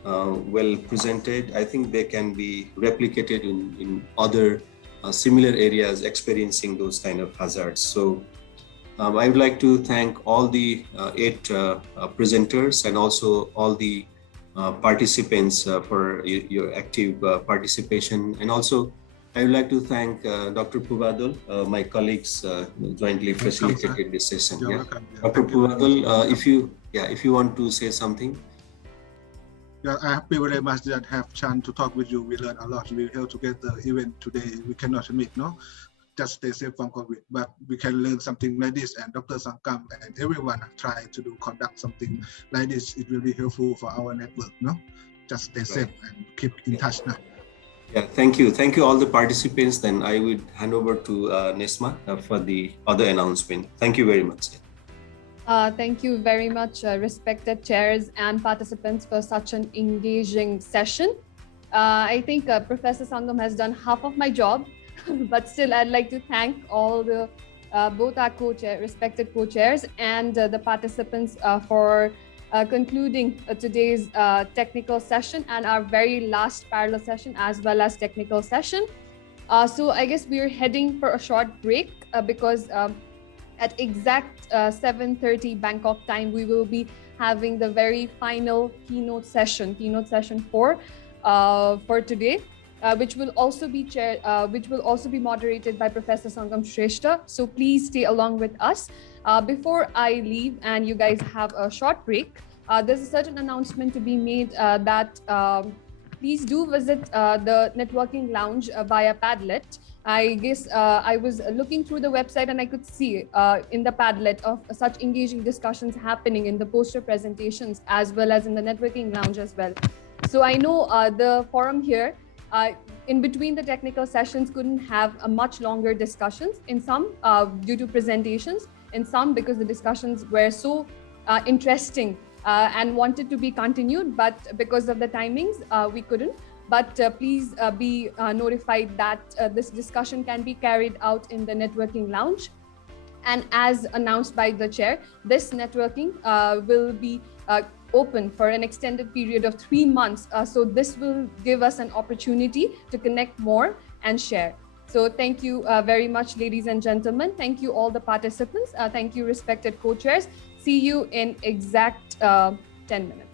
well presented. I think they can be replicated in other similar areas experiencing those kind of hazards. So I would like to thank all the 8 presenters and also all the participants for your active participation. And also I would like to thank Dr. Puvadol, my colleagues jointly facilitated this session. Yeah. Dr. Puvadol, if you want to say something. Yeah, I'm happy very much that I have chance to talk with you. We learn a lot. We held together even today. We cannot meet, no? Just stay safe from COVID, but we can learn something like this. And Dr. Sangkam and everyone try to conduct something like this. It will be helpful for our network, no? Just stay safe and keep in touch now. Yeah, thank you. Thank you all the participants. Then I would hand over to Nesma for the other announcement. Thank you very much. Thank you very much, respected chairs and participants, for such an engaging session. I think Professor Sangam has done half of my job, but still I'd like to thank all the both our respected co-chairs and the participants for concluding today's technical session and our very last parallel session as well as technical session. So I guess we're heading for a short break because at exact 7:30 Bangkok time, we will be having the very final keynote session 4 for today, which will also be moderated by Professor Sangam Shrestha. So please stay along with us. Before I leave and you guys have a short break, there's a certain announcement to be made that please do visit the networking lounge via Padlet. I guess I was looking through the website and I could see in the Padlet of such engaging discussions happening in the poster presentations as well as in the networking lounge as well. So I know the forum here in between the technical sessions couldn't have a much longer discussions, in some due to presentations, in some because the discussions were so interesting and wanted to be continued, but because of the timings we couldn't. But please be notified that this discussion can be carried out in the networking lounge. And as announced by the chair, this networking will be open for an extended period of 3 months. So this will give us an opportunity to connect more and share. So thank you very much, ladies and gentlemen. Thank you all the participants. Thank you, respected co-chairs. See you in exact 10 minutes.